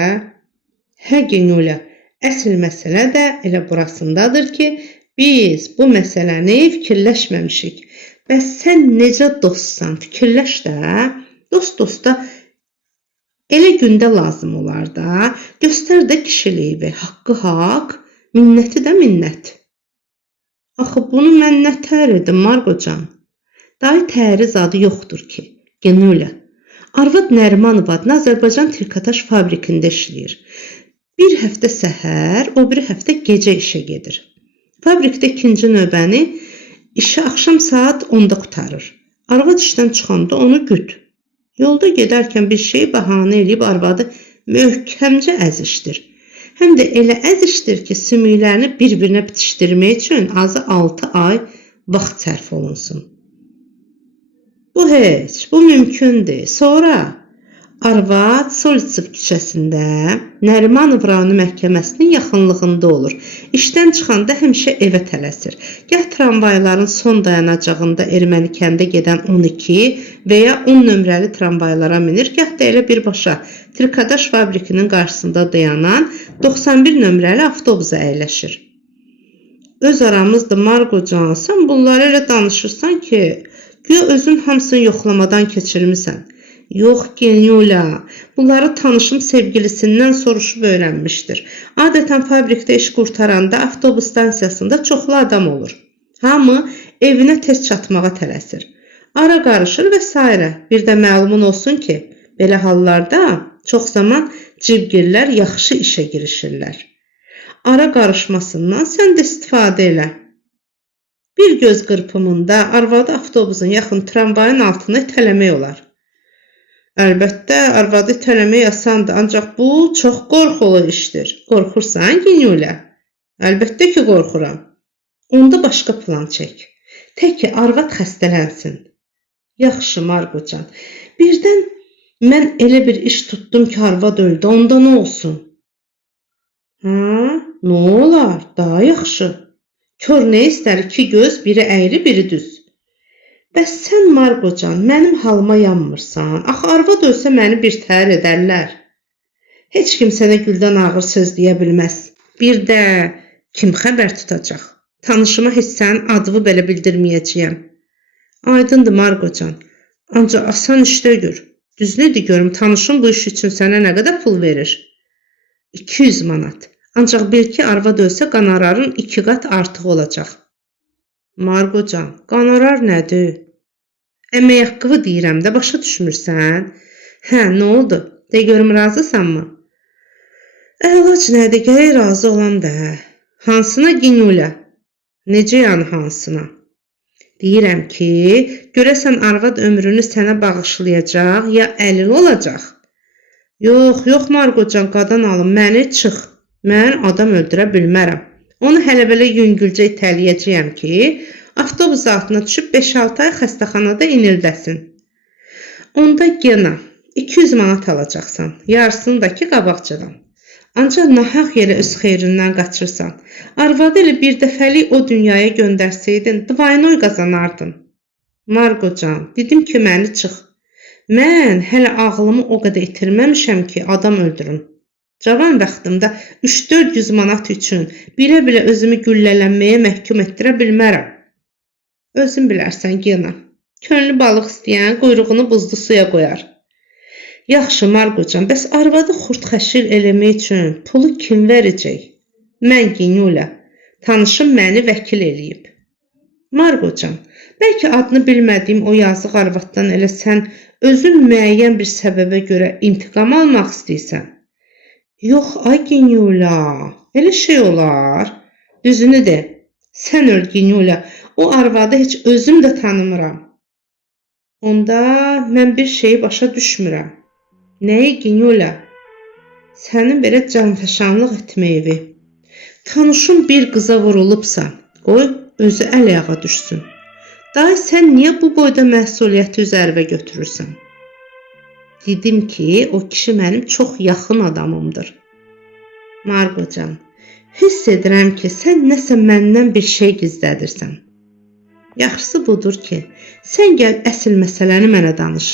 Hə, Genyula, əsl məsələ də elə burasındadır ki, biz bu məsələni fikirləşməmişik. Bəs sən necə dostsan, fikirləş də. Dost dosta elə gündə lazım olar da. Göstər də kişiliyi, haqqı haqq, minnəti də minnət. Axı bunu mən nə tər edim, Margocan? Dayı təri zadı yoxdur ki, Genyula. Arvad Nərimanov adına Azərbaycan trikotaj fabrikində işləyir. Bir həftə səhər, o biri həftə gecə işə gedir. Fabrikdə ikinci növbəni işi axşam saat 10-da qutarır. Arvad işdən çıxanda onu güt. Yolda gedərkən bir şey bəhanə eləyib arvadı möhkəmcə əzişdir. Həm də elə əzişdir ki, sümüklərini bir-birinə bitişdirmək üçün azı 6 ay vaxt sərf olunsun. Bu heç, bu mümkündür. Sonra arvad Solitsev küçəsində Nərimanov rayonu məhkəməsinin yaxınlığında olur. İşdən çıxanda həmişə evə tələsir. Gah tramvayların son dayanacağında Erməni kəndə gedən 12 və ya 10 nömrəli tramvaylara minir, gah da elə birbaşa trikotaj fabrikinin qarşısında dayanan 91 nömrəli avtobusa əyləşir. Öz aramızdır Margocan, sən bunları elə danışırsan ki, güya özün hamısını yoxlamadan keçirmisən. Yox, Genyula. Bunları tanışım sevgilisindən soruşub öyrənmişdir. Adətən fabrikdə iş qurtaranda avtobus stansiyasında çoxlu adam olur. Hamı evinə tez çatmağa tələsir. Ara qarışır və s. Bir də məlumun olsun ki, belə hallarda çox zaman cibgirlər yaxşı işə girişirlər. Ara qarışmasından sən də istifadə elə. Bir göz qırpımında arvadı avtobusun yaxın tramvayın altına itələmək olar. Əlbəttə, arvadı itələmək asandır, ancaq bu çox qorxulu işdir. Qorxursan, Genyula? Əlbəttə ki, qorxuram. Onda başqa plan çək. Tək ki, arvad xəstələnsin. Yaxşı, Margocan. Birdən mən elə bir iş tutdum ki, arvad öldü, onda nə olsun? Nə olar? Daha yaxşı. Kör nə istər? İki göz, biri əyri, biri düz. Bəs sən, Margocan, mənim halıma yanmırsan. Axı, arvad ölsə məni bir təhər edərlər. Heç kim sənə güldən ağır söz deyə bilməz. Bir də kim xəbər tutacaq? Tanışıma heç sənin adını belə bildirməyəcəyəm. Aydındır, Margocan. Ancaq asan işdə gör. Düzlüdür görüm, tanışım bu iş üçün sənə nə qədər pul verir? 200 manat. Ancaq bil ki, arvad ölsə qonorarın 2 qat artıq olacaq. Margocan, qonorar nədir? Əmək haqqı deyirəm də, başa düşmürsən? Hə, nə oldu? De görüm, razısanmı? Əlac nədir? Gərək razı olam da. Hansına, Genyula? Necə yəni hansına? Deyirəm ki, görəsən arvad ömrünü sənə bağışlayacaq, ya əlil olacaq? Yox, Margocan, qadan alım, məni çıx. Mən adam öldürə bilmərəm. Onu hələ belə yüngülcə itələyəcəyəm ki, avtobus altına düşüb 5-6 ay xəstəxanada inildəsin. Onda gena 200 manat alacaqsan, yarısını da ki qabaqcadan. Ancaq nahaq yerə öz xeyrindən qaçırsan. Arvadı ilə bir dəfəlik o dünyaya göndərsəydin, dvaynoy qazanardın. Margocan, dedim ki, məni çıx. Mən hələ ağlımı o qədər itirməmişəm ki, adam öldürüm. Cavan vaxtımda 300-400 manat üçün bilə-bilə özümü güllələnməyə məhkum etdirə bilmərəm. Özün bilərsən, Gena. Könlü balıq istəyən quyruğunu buzlu suya qoyar. Yaxşı, Margocan, bəs arvadı xurd-xəşir eləmək üçün pulu kim verəcək? Mən, Genyula. Tanışım məni vəkil eləyib. Margocan, bəlkə adını bilmədiyim o yazıq arvaddan elə sən özün müəyyən bir səbəbə görə intiqam almaq istəyirsən. Yox, ay Genyula, elə şey olar. Düzünü de, sən öl, Genyula, o arvadı heç özüm də tanımıram. Onda mən bir şeyi başa düşmürəm. Nəyi, Genyula? Sənin belə canfəşanlıq etməyi. Tanışın bir qıza vurulubsa, qoy özü əl-ayağa düşsün. Daha sən niyə bu boyda məsuliyyəti üzərinə götürürsən? Dedim ki, o kişi mənim çox yaxın adamımdır. Margocan, hiss edirəm ki, sən nəsə məndən bir şey gizlədirsən. Yaxşısı budur ki, sən gəl əsl məsələni mənə danış.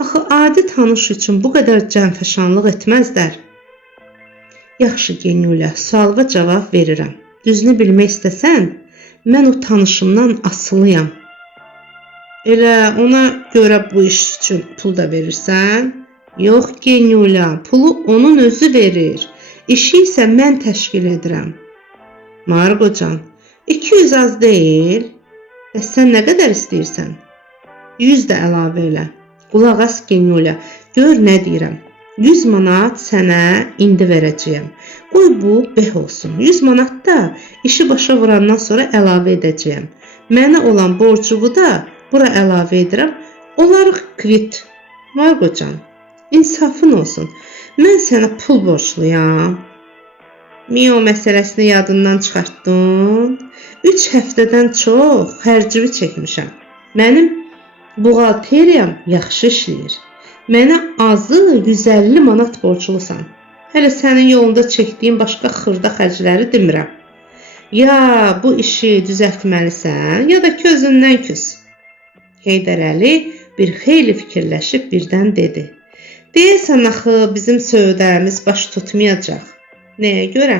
Axı, adi tanış üçün bu qədər canfəşanlıq etməzlər. Yaxşı, Genyula, sualıma cavab verirəm. Düzünü bilmək istəsən, mən o tanışımdan asılıyam. Elə ona görə bu iş üçün pul da verirsən? Yox, Genyula, pulu onun özü verir. İşi isə mən təşkil edirəm. Margocan, 200 az deyil. Bəs sən nə qədər istəyirsən? 100 də əlavə elə. Qulaq as, Genyula, gör nə deyirəm. 100 manat sənə indi verəcəyəm. Qoy bu beh olsun. 100 manat da işi başa vurandan sonra əlavə edəcəyəm. Mənə olan borcumu da bura əlavə edirəm. Olarıq kvit. Margocan, insafın olsun. Mən sənə pul borçluyam. Mio məsələsini yadından çıxartdın. 3 həftədən çox xərcimi çəkmişəm. Mənim buğalteriyam yaxşı işləyir. Mənə azı 150 manat borclusan. Hələ sənin yolunda çəkdiyim başqa xırda xərcləri demirəm. Ya bu işi düzəltməlisən, ya da ki özündən küs. Heydər Əli bir xeyli fikirləşib birdən dedi. Deyəsən axı bizim sövdəmiz baş tutmayacaq. Nəyə görə?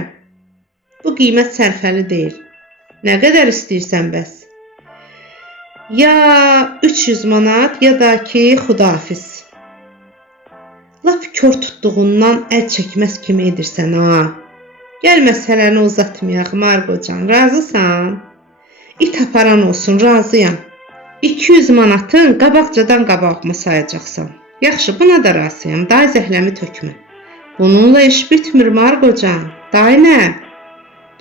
Bu qiymət sərfəli deyil. Nə qədər istəyirsən bəs? Ya 300 manat, ya da ki xudahafiz. Lap kör tutduğundan əl çəkməz kimi edirsən ha. Gəl məsələni uzatmayaq Margocan, razısan? İt aparan olsun, razıyam. 200 manatın qabaqcadan qabağımı sayacaqsan. Yaxşı, buna da razıyam, day zəhləmi tökmə. Bununla iş bitmir Margocan. Day nə?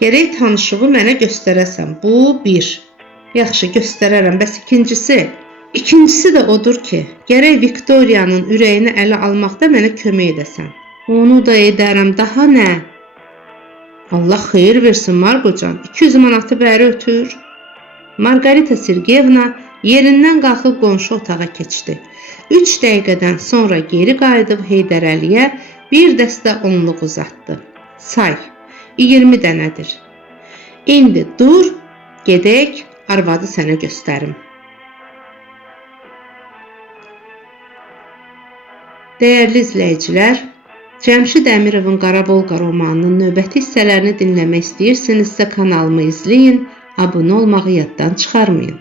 Gərək tanışığı mənə göstərəsən. Bu bir. Yaxşı, göstərərəm. Bəs ikincisi? İkincisi də odur ki, gərək Viktoriyanın ürəyini ələ almaqda mənə kömək edəsən. Onu da edərəm. Daha nə? Allah xeyir versin Margocan. 200 manatı bəri ötür. Margarita Sergeyevna yerindən qalxıb qonşu otağa keçdi. 3 dəqiqədən sonra geri qayıdıb Heydər Əliyə bir dəstə onluq uzatdı. Say, 20 dənədir. İndi dur, gedək, arvadı sənə göstərim. Dəyərli izləyicilər, Cəmşid Əmirovun Qarabolqa romanının növbəti hissələrini dinləmək istəyirsinizsə kanalımı izləyin, abunə olmağı yaddan çıxarmayın.